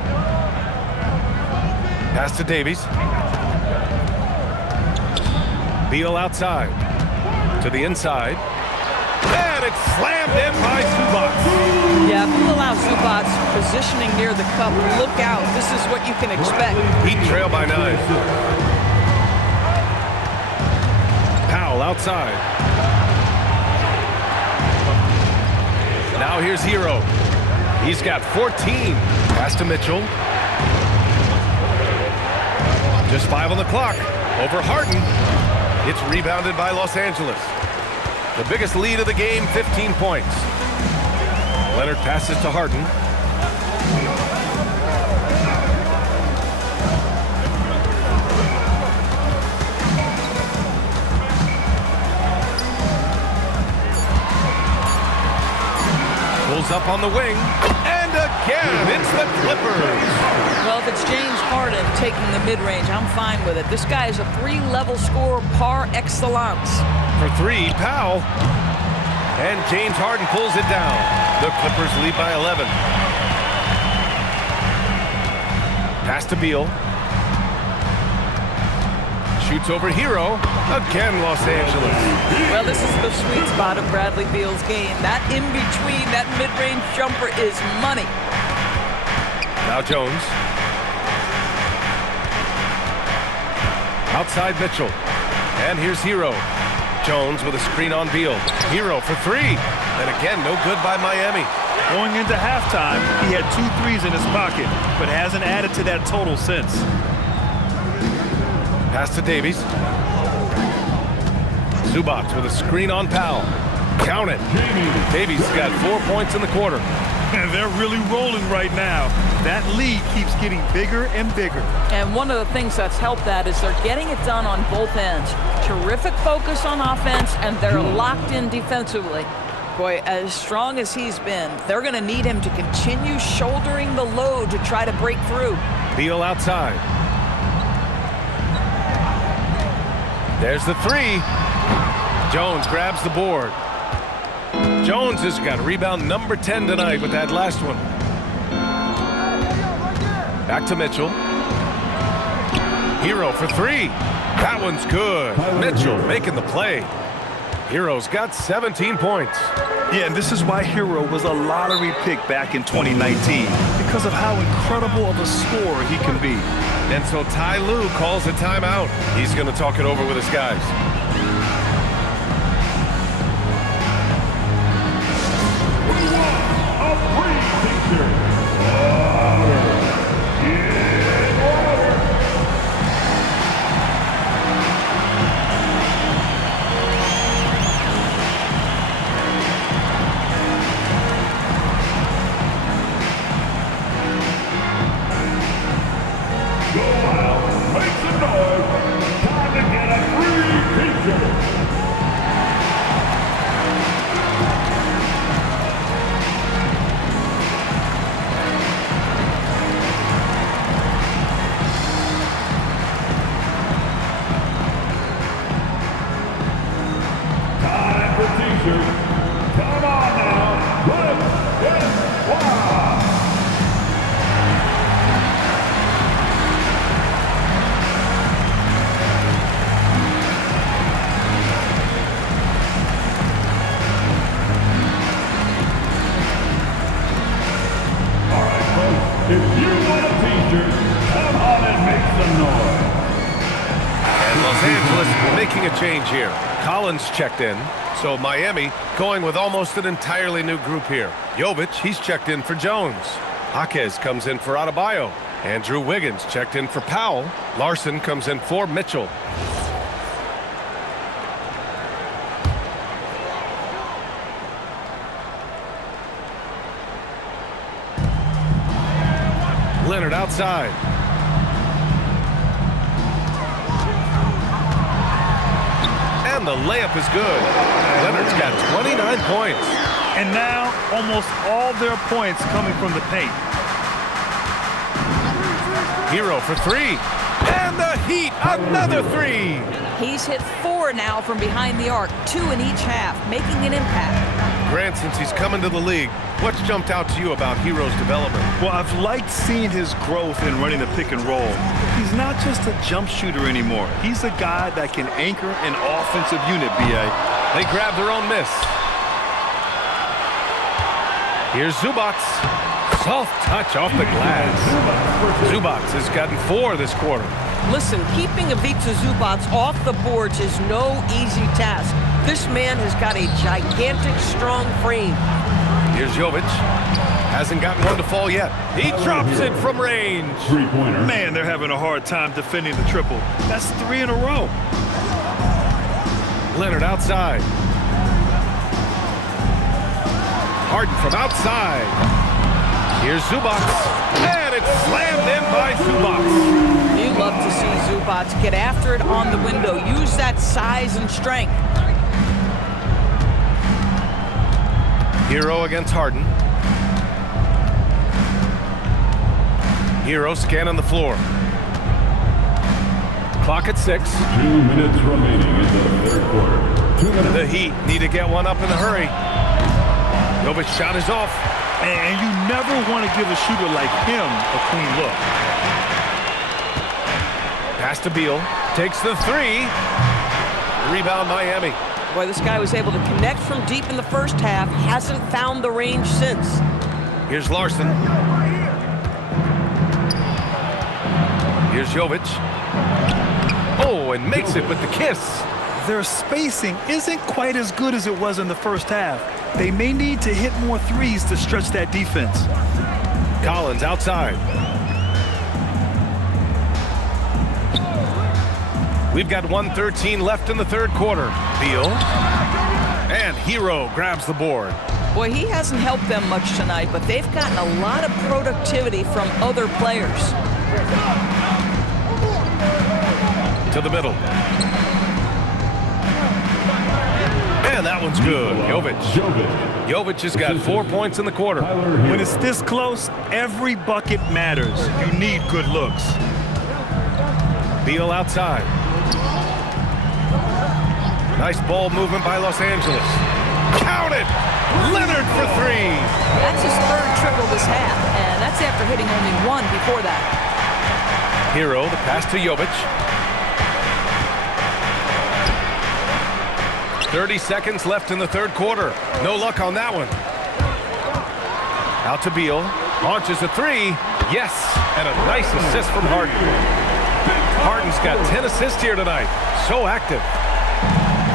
Pass to Davies. Beal outside. To the inside. And it's slammed in by Zubac. Yeah, if you allow Zubac positioning near the cup, look out. This is what you can expect. Heat trail by 9. Powell outside. Now here's Hero. He's got 14. Pass to Mitchell. Just 5 on the clock. Over Harden. It's rebounded by Los Angeles. The biggest lead of the game, 15 points. Leonard passes to Harden. Pulls up on the wing. And again, it's the Clippers. Well, if it's James Harden taking the mid-range, I'm fine with it. This guy is a 3-level scorer par excellence. For 3, Powell. And James Harden pulls it down. The Clippers lead by 11. Pass to Beal. Shoots over Hero. Again, Los Angeles. Well, this is the sweet spot of Bradley Beal's game. That in-between, that mid-range jumper is money. Now Jones. Outside Mitchell. And here's Hero. Jones with a screen on Beal. Hero for 3. And again, no good by Miami. Going into halftime, he had 2 threes in his pocket, but hasn't added to that total since. Pass to Davies. Zubac with a screen on Powell. Count it. Davies got 4 points in the quarter. And they're really rolling right now. That lead keeps getting bigger and bigger. And one of the things that's helped that is they're getting it done on both ends. Terrific focus on offense, and they're locked in defensively. Boy, as strong as he's been, they're going to need him to continue shouldering the load to try to break through. Beal outside. There's the 3. Jones grabs the board. Jones has got rebound number 10 tonight with that last one. Back to Mitchell. Hero for 3. That one's good. Mitchell making the play. Hero's got 17 points. Yeah, and this is why Hero was a lottery pick back in 2019, because of how incredible of a scorer he can be. And so Ty Lue calls a timeout. He's going to talk it over with his guys. Come on now, let's get wild. All right, folks, if you want a t-shirt, come on and make some noise. And Los Angeles making a change here. Collins checked in. So Miami going with almost an entirely new group here. Jovic, he's checked in for Jones. Jaquez comes in for Adebayo. Andrew Wiggins checked in for Powell. Larson comes in for Mitchell. Leonard outside. And the layup is good. Leonard's got 29 points. And now almost all their points coming from the paint. Hero for 3. And the Heat, another 3. He's hit 4 now from behind the arc, 2 in each half, making an impact. Grant, since he's come into the league, what's jumped out to you about Hero's development? Well, I've liked seeing his growth in running the pick and roll. He's not just a jump shooter anymore. He's a guy that can anchor an offensive unit, B.A. They grab their own miss. Here's Zubac. Soft touch off the glass. Zubac has gotten 4 this quarter. Listen, keeping Ivica Zubac off the boards is no easy task. This man has got a gigantic, strong frame. Here's Jovic. Hasn't gotten one to fall yet. He drops it from range. Three-pointer. Man, they're having a hard time defending the triple. That's 3 in a row. Leonard outside. Harden from outside. Here's Zubac. And it's slammed in by Zubac. You love to see Zubac get after it on the window. Use that size and strength. Hero against Harden. Hero scanning the floor. Clock at 6. 2 minutes remaining in the third quarter. 2 minutes. The Heat need to get one up in a hurry. Jovic shot is off. And you never want to give a shooter like him a clean look. Pass to Beal. Takes the 3. Rebound Miami. Boy, this guy was able to connect from deep in the first half. Hasn't found the range since. Here's Larson. Here's Jovic. Oh, and makes it with the kiss. Their spacing isn't quite as good as it was in the first half. They may need to hit more threes to stretch that defense. Collins outside. We've got 1:13 left in the third quarter. Beal. And Hero grabs the board. Boy, he hasn't helped them much tonight, but they've gotten a lot of productivity from other players. To the middle. And that one's good. Jovic. Jovic has got 4 points in the quarter. When it's this close, every bucket matters. You need good looks. Beal outside. Nice ball movement by Los Angeles. Count it! Leonard for 3. That's his third triple this half, and that's after hitting only one before that. Hero, the pass to Jovic. 30 seconds left in the third quarter. No luck on that one. Out to Beal. Launches a 3. Yes, and a nice assist from Harden. Harden's got 10 assists here tonight. So active.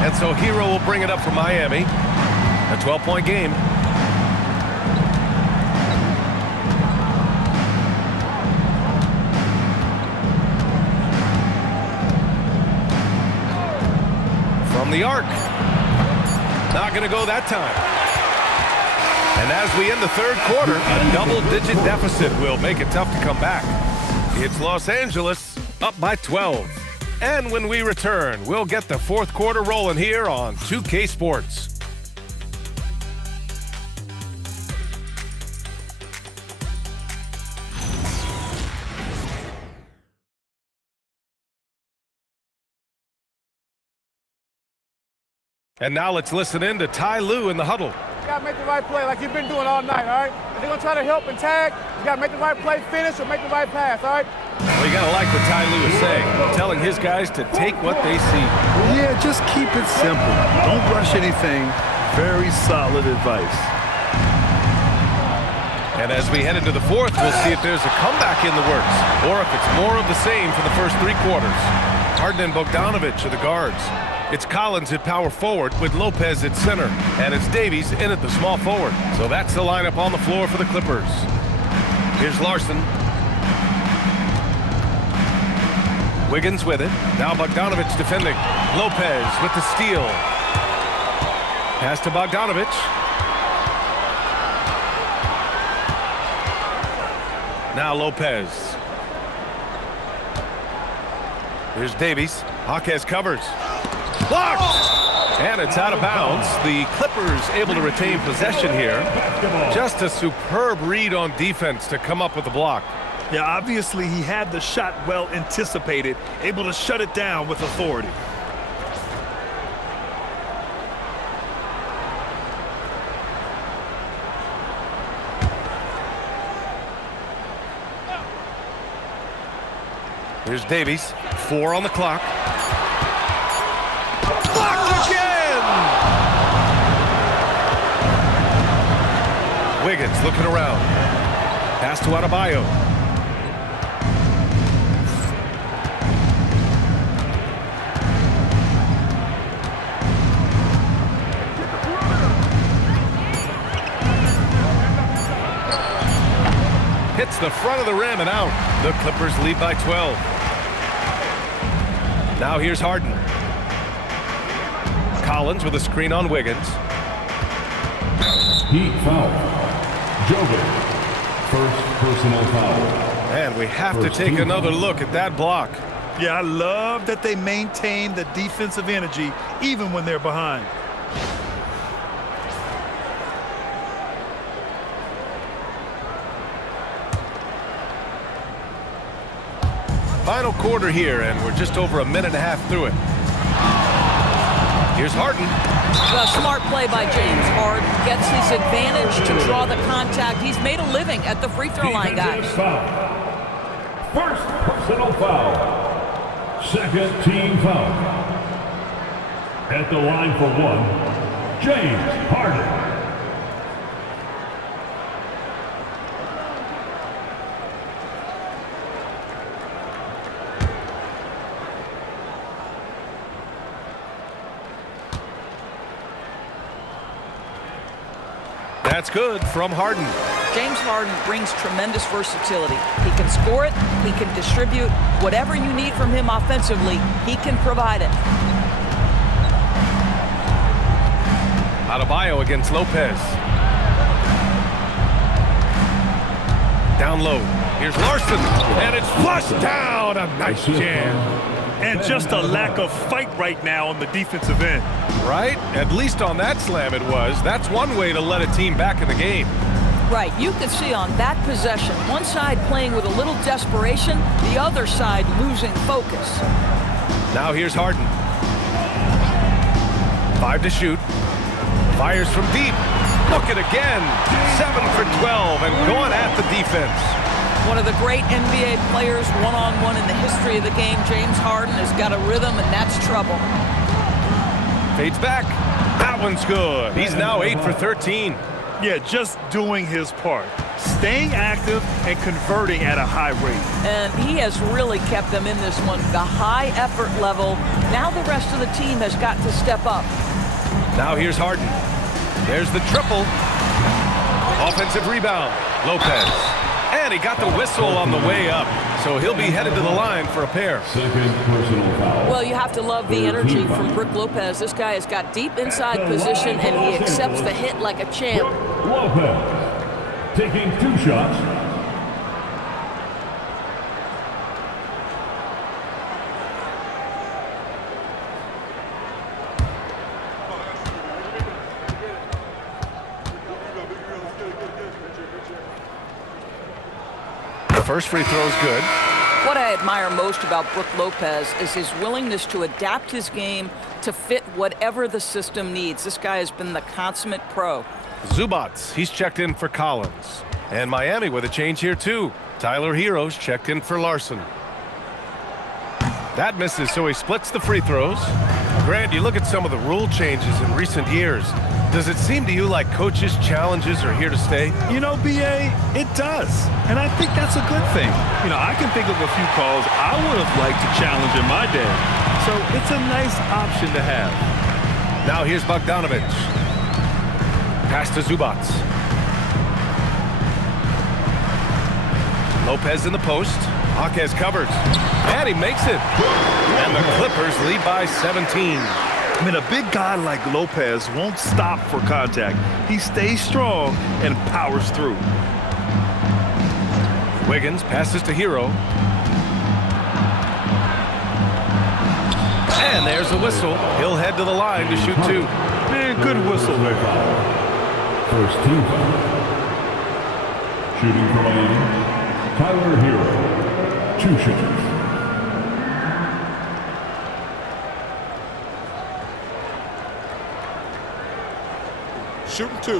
And so Hero will bring it up for Miami. A 12-point game. From the arc. Not going to go that time. And as we end the third quarter, a double-digit deficit will make it tough to come back. It's Los Angeles up by 12. And when we return, we'll get the fourth quarter rolling here on 2K Sports. And now let's listen in to Ty Lue in the huddle. You got to make the right play like you've been doing all night, all right? If they're going to try to help and tag, you got to make the right play, finish, or make the right pass, all right? Well, you got to like what Ty Lue is saying, telling his guys to take what they see. Yeah, just keep it simple. Don't rush anything. Very solid advice. And as we head into the fourth, we'll see if there's a comeback in the works, or if it's more of the same for the first 3 quarters. Harden and Bogdanovic are the guards. It's Collins at power forward with Lopez at center, and it's Davies in at the small forward. So that's the lineup on the floor for the Clippers. Here's Larson. Wiggins with it. Now Bogdanovic defending. Lopez with the steal. Pass to Bogdanovic. Now Lopez. Here's Davies. Jaquez covers. Blocked! And it's out of bounds. The Clippers able to retain possession here. Just a superb read on defense to come up with the block. Yeah, obviously he had the shot well anticipated, able to shut it down with authority. Here's Davies. 4 on the clock. Blocked again! Wiggins looking around. Pass to Adebayo. Hits the front of the rim and out. The Clippers lead by 12. Now here's Harden. Collins with a screen on Wiggins. Heat foul. Jovic. First personal foul. And we have to take another look at that block. Yeah, I love that they maintain the defensive energy even when they're behind. Final quarter here, and we're just over a minute and a half through it. Here's Harden. A smart play by James Harden. Gets his advantage to draw the contact. He's made a living at the free throw line, guys. First personal foul. Second team foul. At the line for one, James Harden. That's good from Harden. James Harden brings tremendous versatility. He can score it, he can distribute. Whatever you need from him offensively, he can provide it. Adebayo against Lopez. Down low. Here's Larson, and it's flushed down. A nice jam. And just a lack of fight right now on the defensive end. Right? At least on that slam it was. That's one way to let a team back in the game. Right. You can see on that possession, one side playing with a little desperation, the other side losing focus. Now here's Harden. 5 to shoot. Fires from deep. Look it again. 7 for 12 and going at the defense. One of the great NBA players one-on-one in the history of the game, James Harden, has got a rhythm, and that's trouble. Fades back. That one's good. He's now 8 for 13. Yeah, just doing his part. Staying active and converting at a high rate. And he has really kept them in this one. The high effort level. Now the rest of the team has got to step up. Now here's Harden. There's the triple. Offensive rebound. Lopez. And he got the whistle on the way up. So he'll be headed to the line for a pair. Second personal foul. Well, you have to love the energy from Brook Lopez. This guy has got deep inside position, and he accepts the hit like a champ. Lopez taking 2 shots. First free throw is good. What I admire most about Brook Lopez is his willingness to adapt his game to fit whatever the system needs. This guy has been the consummate pro. Zubats, he's checked in for Collins. And Miami with a change here too. Tyler Hero's checked in for Larson. That misses, so he splits the free throws. Grant, you look at some of the rule changes in recent years. Does it seem to you like coaches' challenges are here to stay? You know, B.A., it does. And I think that's a good thing. You know, I can think of a few calls I would have liked to challenge in my day. So it's a nice option to have. Now here's Bogdanovic. Pass to Zubats. Lopez in the post. Jaquez covers. And he makes it. And the Clippers lead by 17. I mean, a big guy like Lopez won't stop for contact. He stays strong and powers through. Wiggins passes to Hero. And there's a whistle. He'll head to the line to shoot 2. Man, good whistle there. First team foul. Shooting from Miami, Tyler Hero. 2 shots. Shooting 2.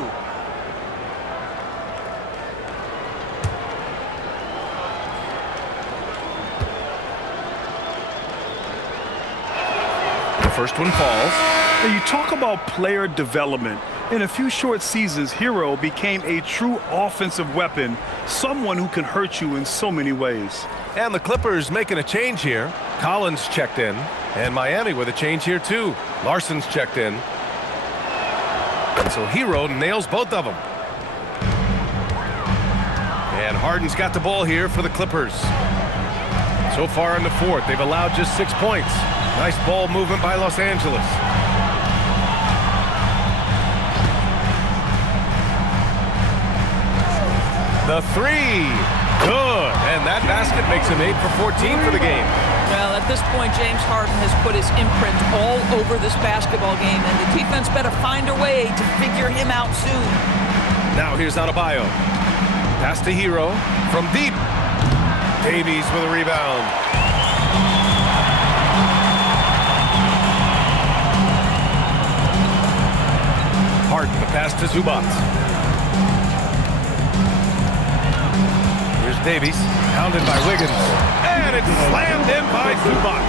The first one falls. And you talk about player development. In a few short seasons, Hero became a true offensive weapon, someone who can hurt you in so many ways. And the Clippers making a change here. Collins checked in. And Miami with a change here too. Larson's checked in. And so Hero nails both of them. And Harden's got the ball here for the Clippers. So far in the fourth, they've allowed just 6 points. Nice ball movement by Los Angeles. The 3. Good. And that basket makes him 8 for 14 for the game. Well, at this point, James Harden has put his imprint all over this basketball game, and the defense better find a way to figure him out soon. Now here's Adebayo. Pass to Hero from deep. Davies with a rebound. Harden, the pass to Zubac. Here's Davies, pounded by Wiggins. And it's slammed in by Zubac.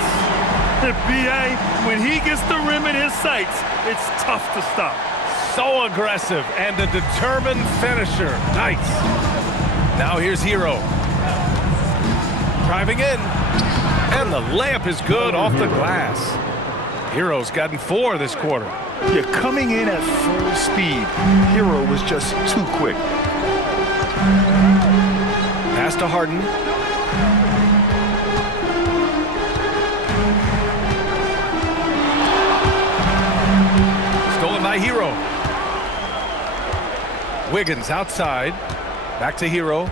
B.A., when he gets the rim in his sights, it's tough to stop. So aggressive and a determined finisher. Nice. Now here's Hero. Driving in. And the layup is good off the glass. Hero's gotten 4 this quarter. You're coming in at full speed. Hero was just too quick. Pass to Harden. Stolen by Hero. Wiggins outside. Back to Hero.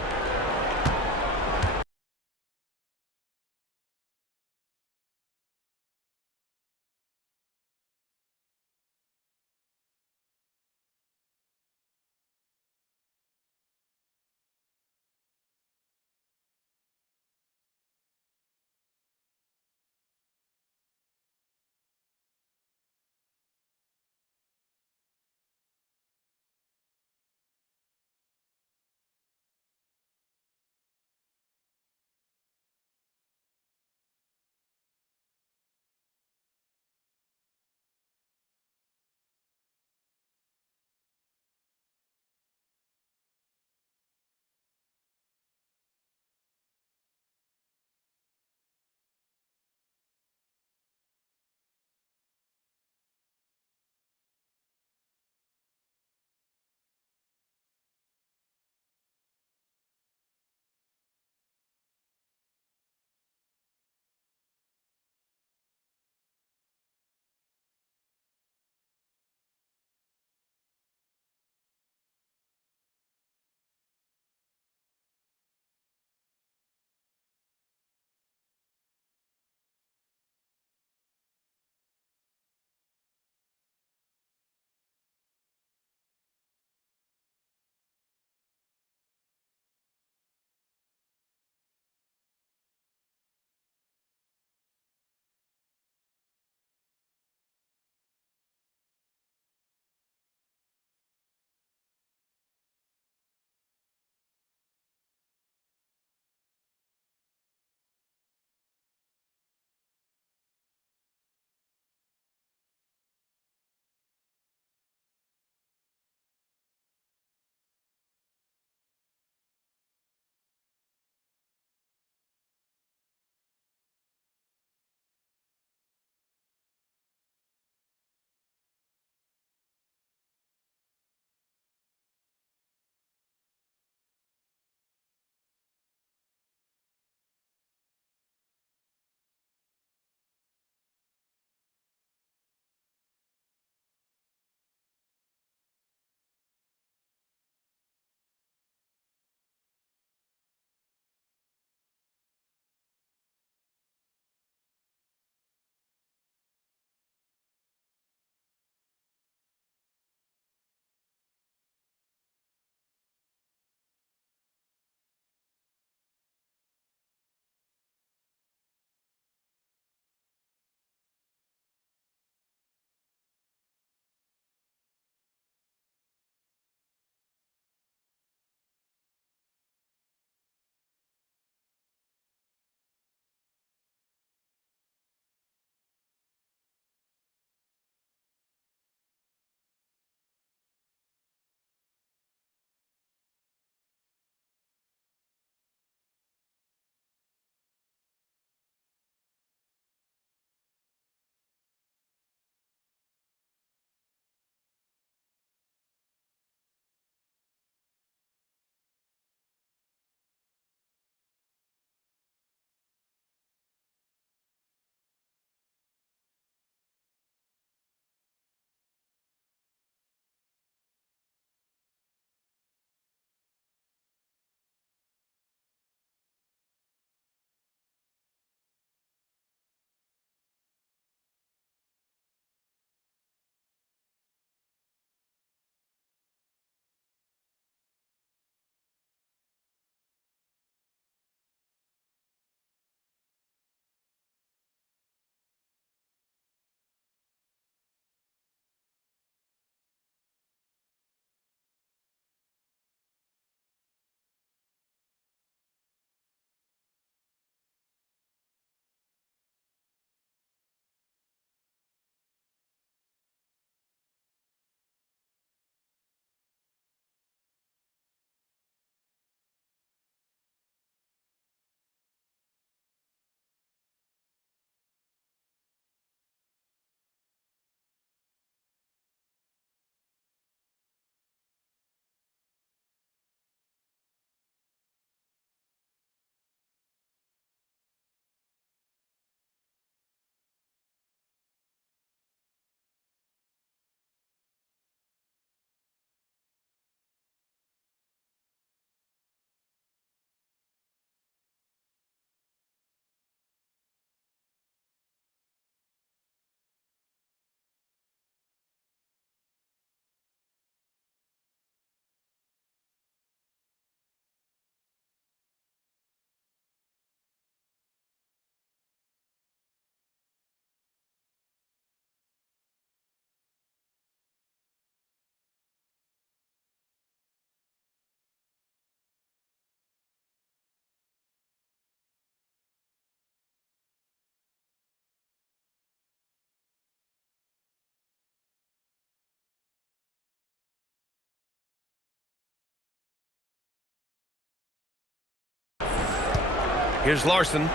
Here's Larson.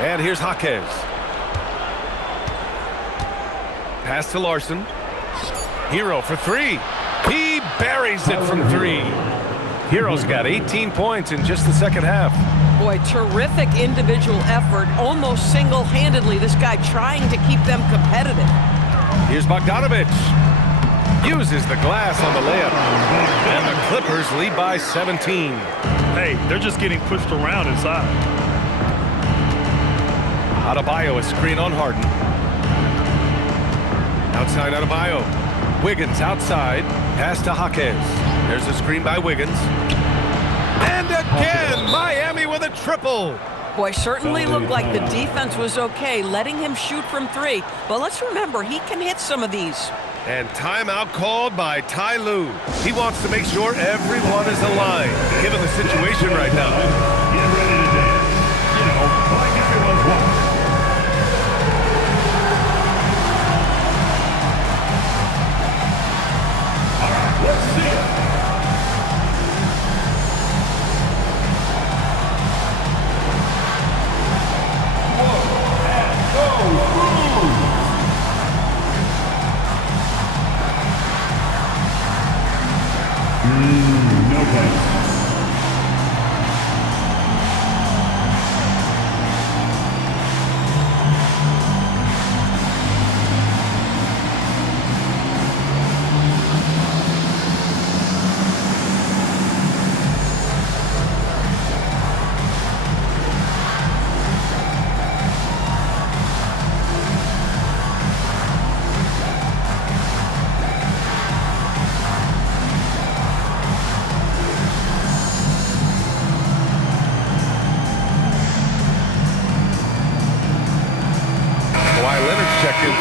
And here's Jaquez. Pass to Larson. Hero for three. He buries it from three. Hero's got 18 points in just the second half. Boy, terrific individual effort, almost single-handedly. This guy trying to keep them competitive. Here's Bogdanovic. Uses the glass on the layup. And the Clippers lead by 17. Hey, they're just getting pushed around inside. Adebayo, a screen on Harden. Outside Adebayo. Wiggins outside. Pass to Jaquez. There's a screen by Wiggins. And again, Miami with a triple. Boy, certainly looked like the defense was okay, letting him shoot from three. But let's remember, he can hit some of these. And timeout called by Ty Lue. He wants to make sure everyone is aligned, given the situation right now. Get ready to dance. You know, like everyone's watching. All right, let's see it. No place.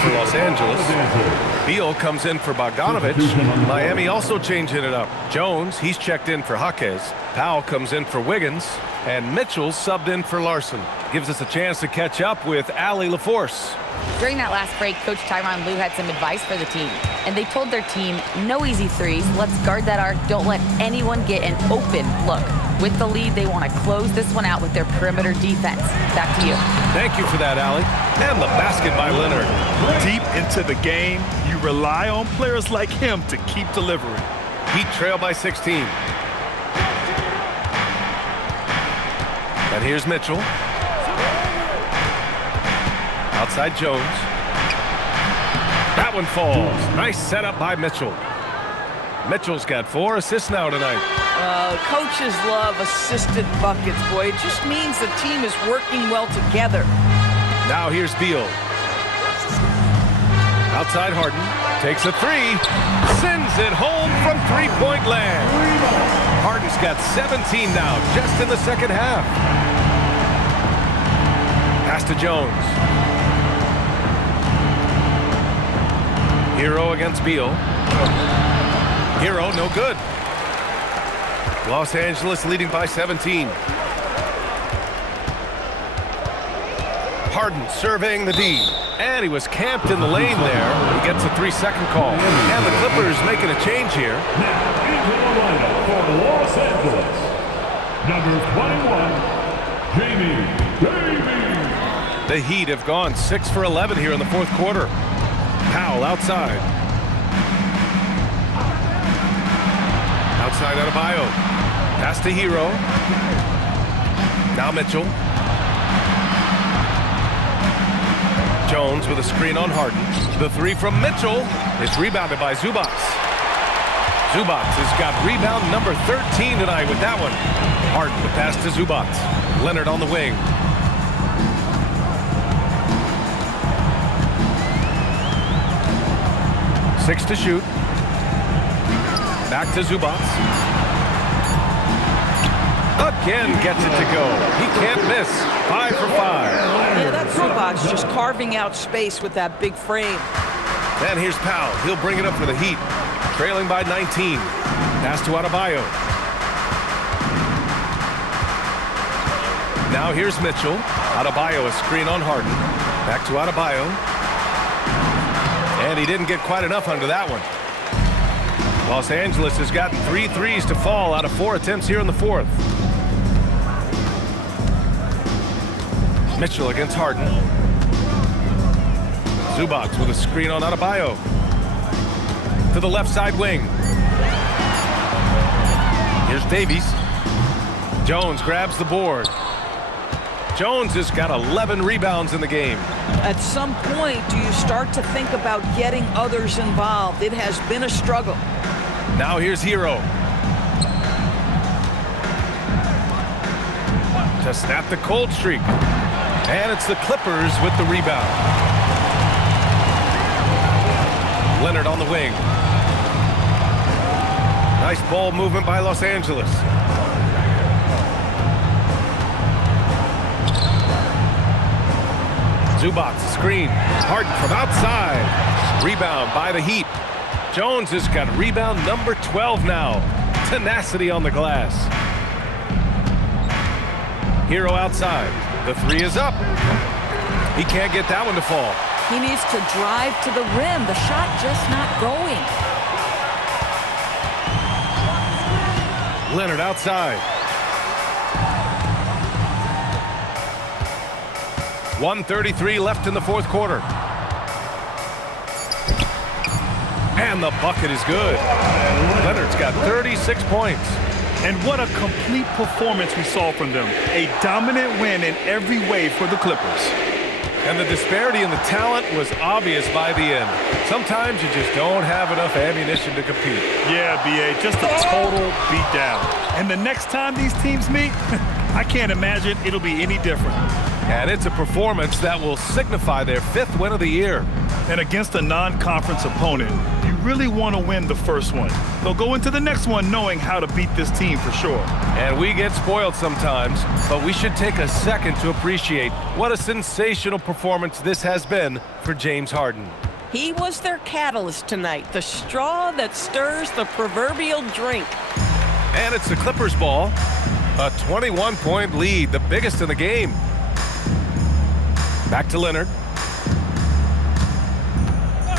For Los Angeles. Beal comes in for Bogdanovic. Miami also changing it up. Jones, he's checked in for Jaquez. Powell comes in for Wiggins. And Mitchell subbed in for Larson. Gives us a chance to catch up with Allie LaForce. During that last break, Coach Tyronn Lue had some advice for the team. And they told their team, no easy threes. Let's guard that arc. Don't let anyone get an open look. With the lead, they want to close this one out with their perimeter defense. Back to you. Thank you for that, Allie. And the basket by Leonard. Deep into the game, you rely on players like him to keep delivering. Heat trail by 16. And here's Mitchell. Outside Jones. That one falls. Nice setup by Mitchell. Mitchell's got 4 assists now tonight. Coaches love assisted buckets, boy. It just means the team is working well together. Now here's Beal. Outside Harden. Takes a 3. Sends it home from three-point land. Harden's got 17 now, just in the second half. Pass to Jones. Hero against Beal. Hero, no good. Los Angeles leading by 17. Harden surveying the D. And he was camped in the lane there. He gets a 3-second call. And the Clippers making a change here. Now into the lineup for Los Angeles. Number 21, Jamie Davis. The Heat have gone 6 for 11 here in the fourth quarter. Powell outside. Outside Adebayo. Pass to Hero. Now Mitchell. Jones with a screen on Harden. The 3 from Mitchell is rebounded by Zubac. Zubac has got rebound number 13 tonight with that one. Harden the pass to Zubac. Leonard on the wing. Six to shoot. Back to Zubac. Again gets it to go. He can't miss. 5 for 5. Yeah, that Zubac just carving out space with that big frame. And here's Powell. He'll bring it up for the Heat. Trailing by 19. Pass to Adebayo. Now here's Mitchell. Adebayo, a screen on Harden. Back to Adebayo. And he didn't get quite enough under that one. Los Angeles has gotten 3 threes to fall out of 4 attempts here in the fourth. Mitchell against Harden. Zubac with a screen on Adebayo. To the left side wing. Here's Davies. Jones grabs the board. Jones has got 11 rebounds in the game. At some point, do you start to think about getting others involved? It has been a struggle. Now here's Hero. To snap the cold streak. And it's the Clippers with the rebound. Leonard on the wing. Nice ball movement by Los Angeles. Zubac screen. Harden from outside. Rebound by the Heat. Jones has got rebound number 12 now. Tenacity on the glass. Hero outside. The three is up. He can't get that one to fall. He needs to drive to the rim. The shot just not going. Leonard outside. 1:33 left in the fourth quarter. And the bucket is good. Leonard's got 36 points. And what a complete performance we saw from them. A dominant win in every way for the Clippers. And the disparity in the talent was obvious by the end. Sometimes you just don't have enough ammunition to compete. Yeah, B.A., just a total beatdown. And the next time these teams meet, I can't imagine it'll be any different. And it's a performance that will signify their 5th win of the year. And against a non-conference opponent, you really want to win the first one. They'll go into the next one knowing how to beat this team for sure. And we get spoiled sometimes, but we should take a second to appreciate what a sensational performance this has been for James Harden. He was their catalyst tonight, the straw that stirs the proverbial drink. And it's the Clippers ball. A 21-point lead, the biggest in the game. Back to Leonard.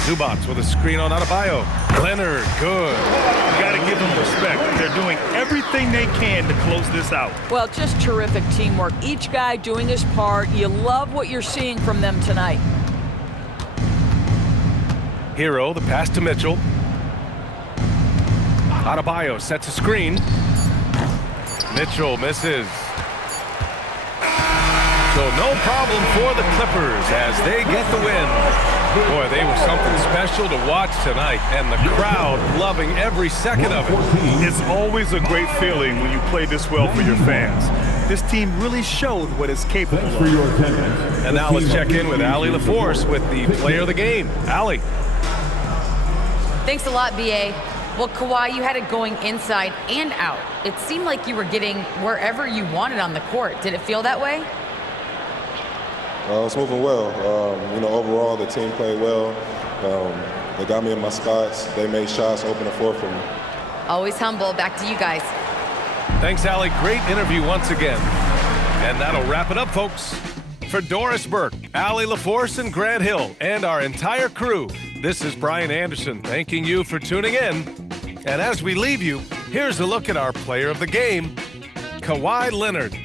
Zubac with a screen on Adebayo. Leonard, good. You got to give them respect. They're doing everything they can to close this out. Well, just terrific teamwork. Each guy doing his part. You love what you're seeing from them tonight. Hero, the pass to Mitchell. Adebayo sets a screen. Mitchell misses. So no problem for the Clippers as they get the win. Boy, they were something special to watch tonight, and the crowd loving every second of it. It's always a great feeling when you play this well for your fans. This team really showed what it's capable of. And now let's check in with Allie LaForce with the player of the game. Allie. Thanks a lot, B.A. Well, Kawhi, you had it going inside and out. It seemed like you were getting wherever you wanted on the court. Did it feel that way? It's moving well. Overall, the team played well. They got me in my spots. They made shots, open the floor for me. Always humble. Back to you guys. Thanks, Allie. Great interview once again. And that'll wrap it up, folks. For Doris Burke, Allie LaForce, and Grant Hill, and our entire crew, this is Brian Anderson thanking you for tuning in. And as we leave you, here's a look at our player of the game, Kawhi Leonard.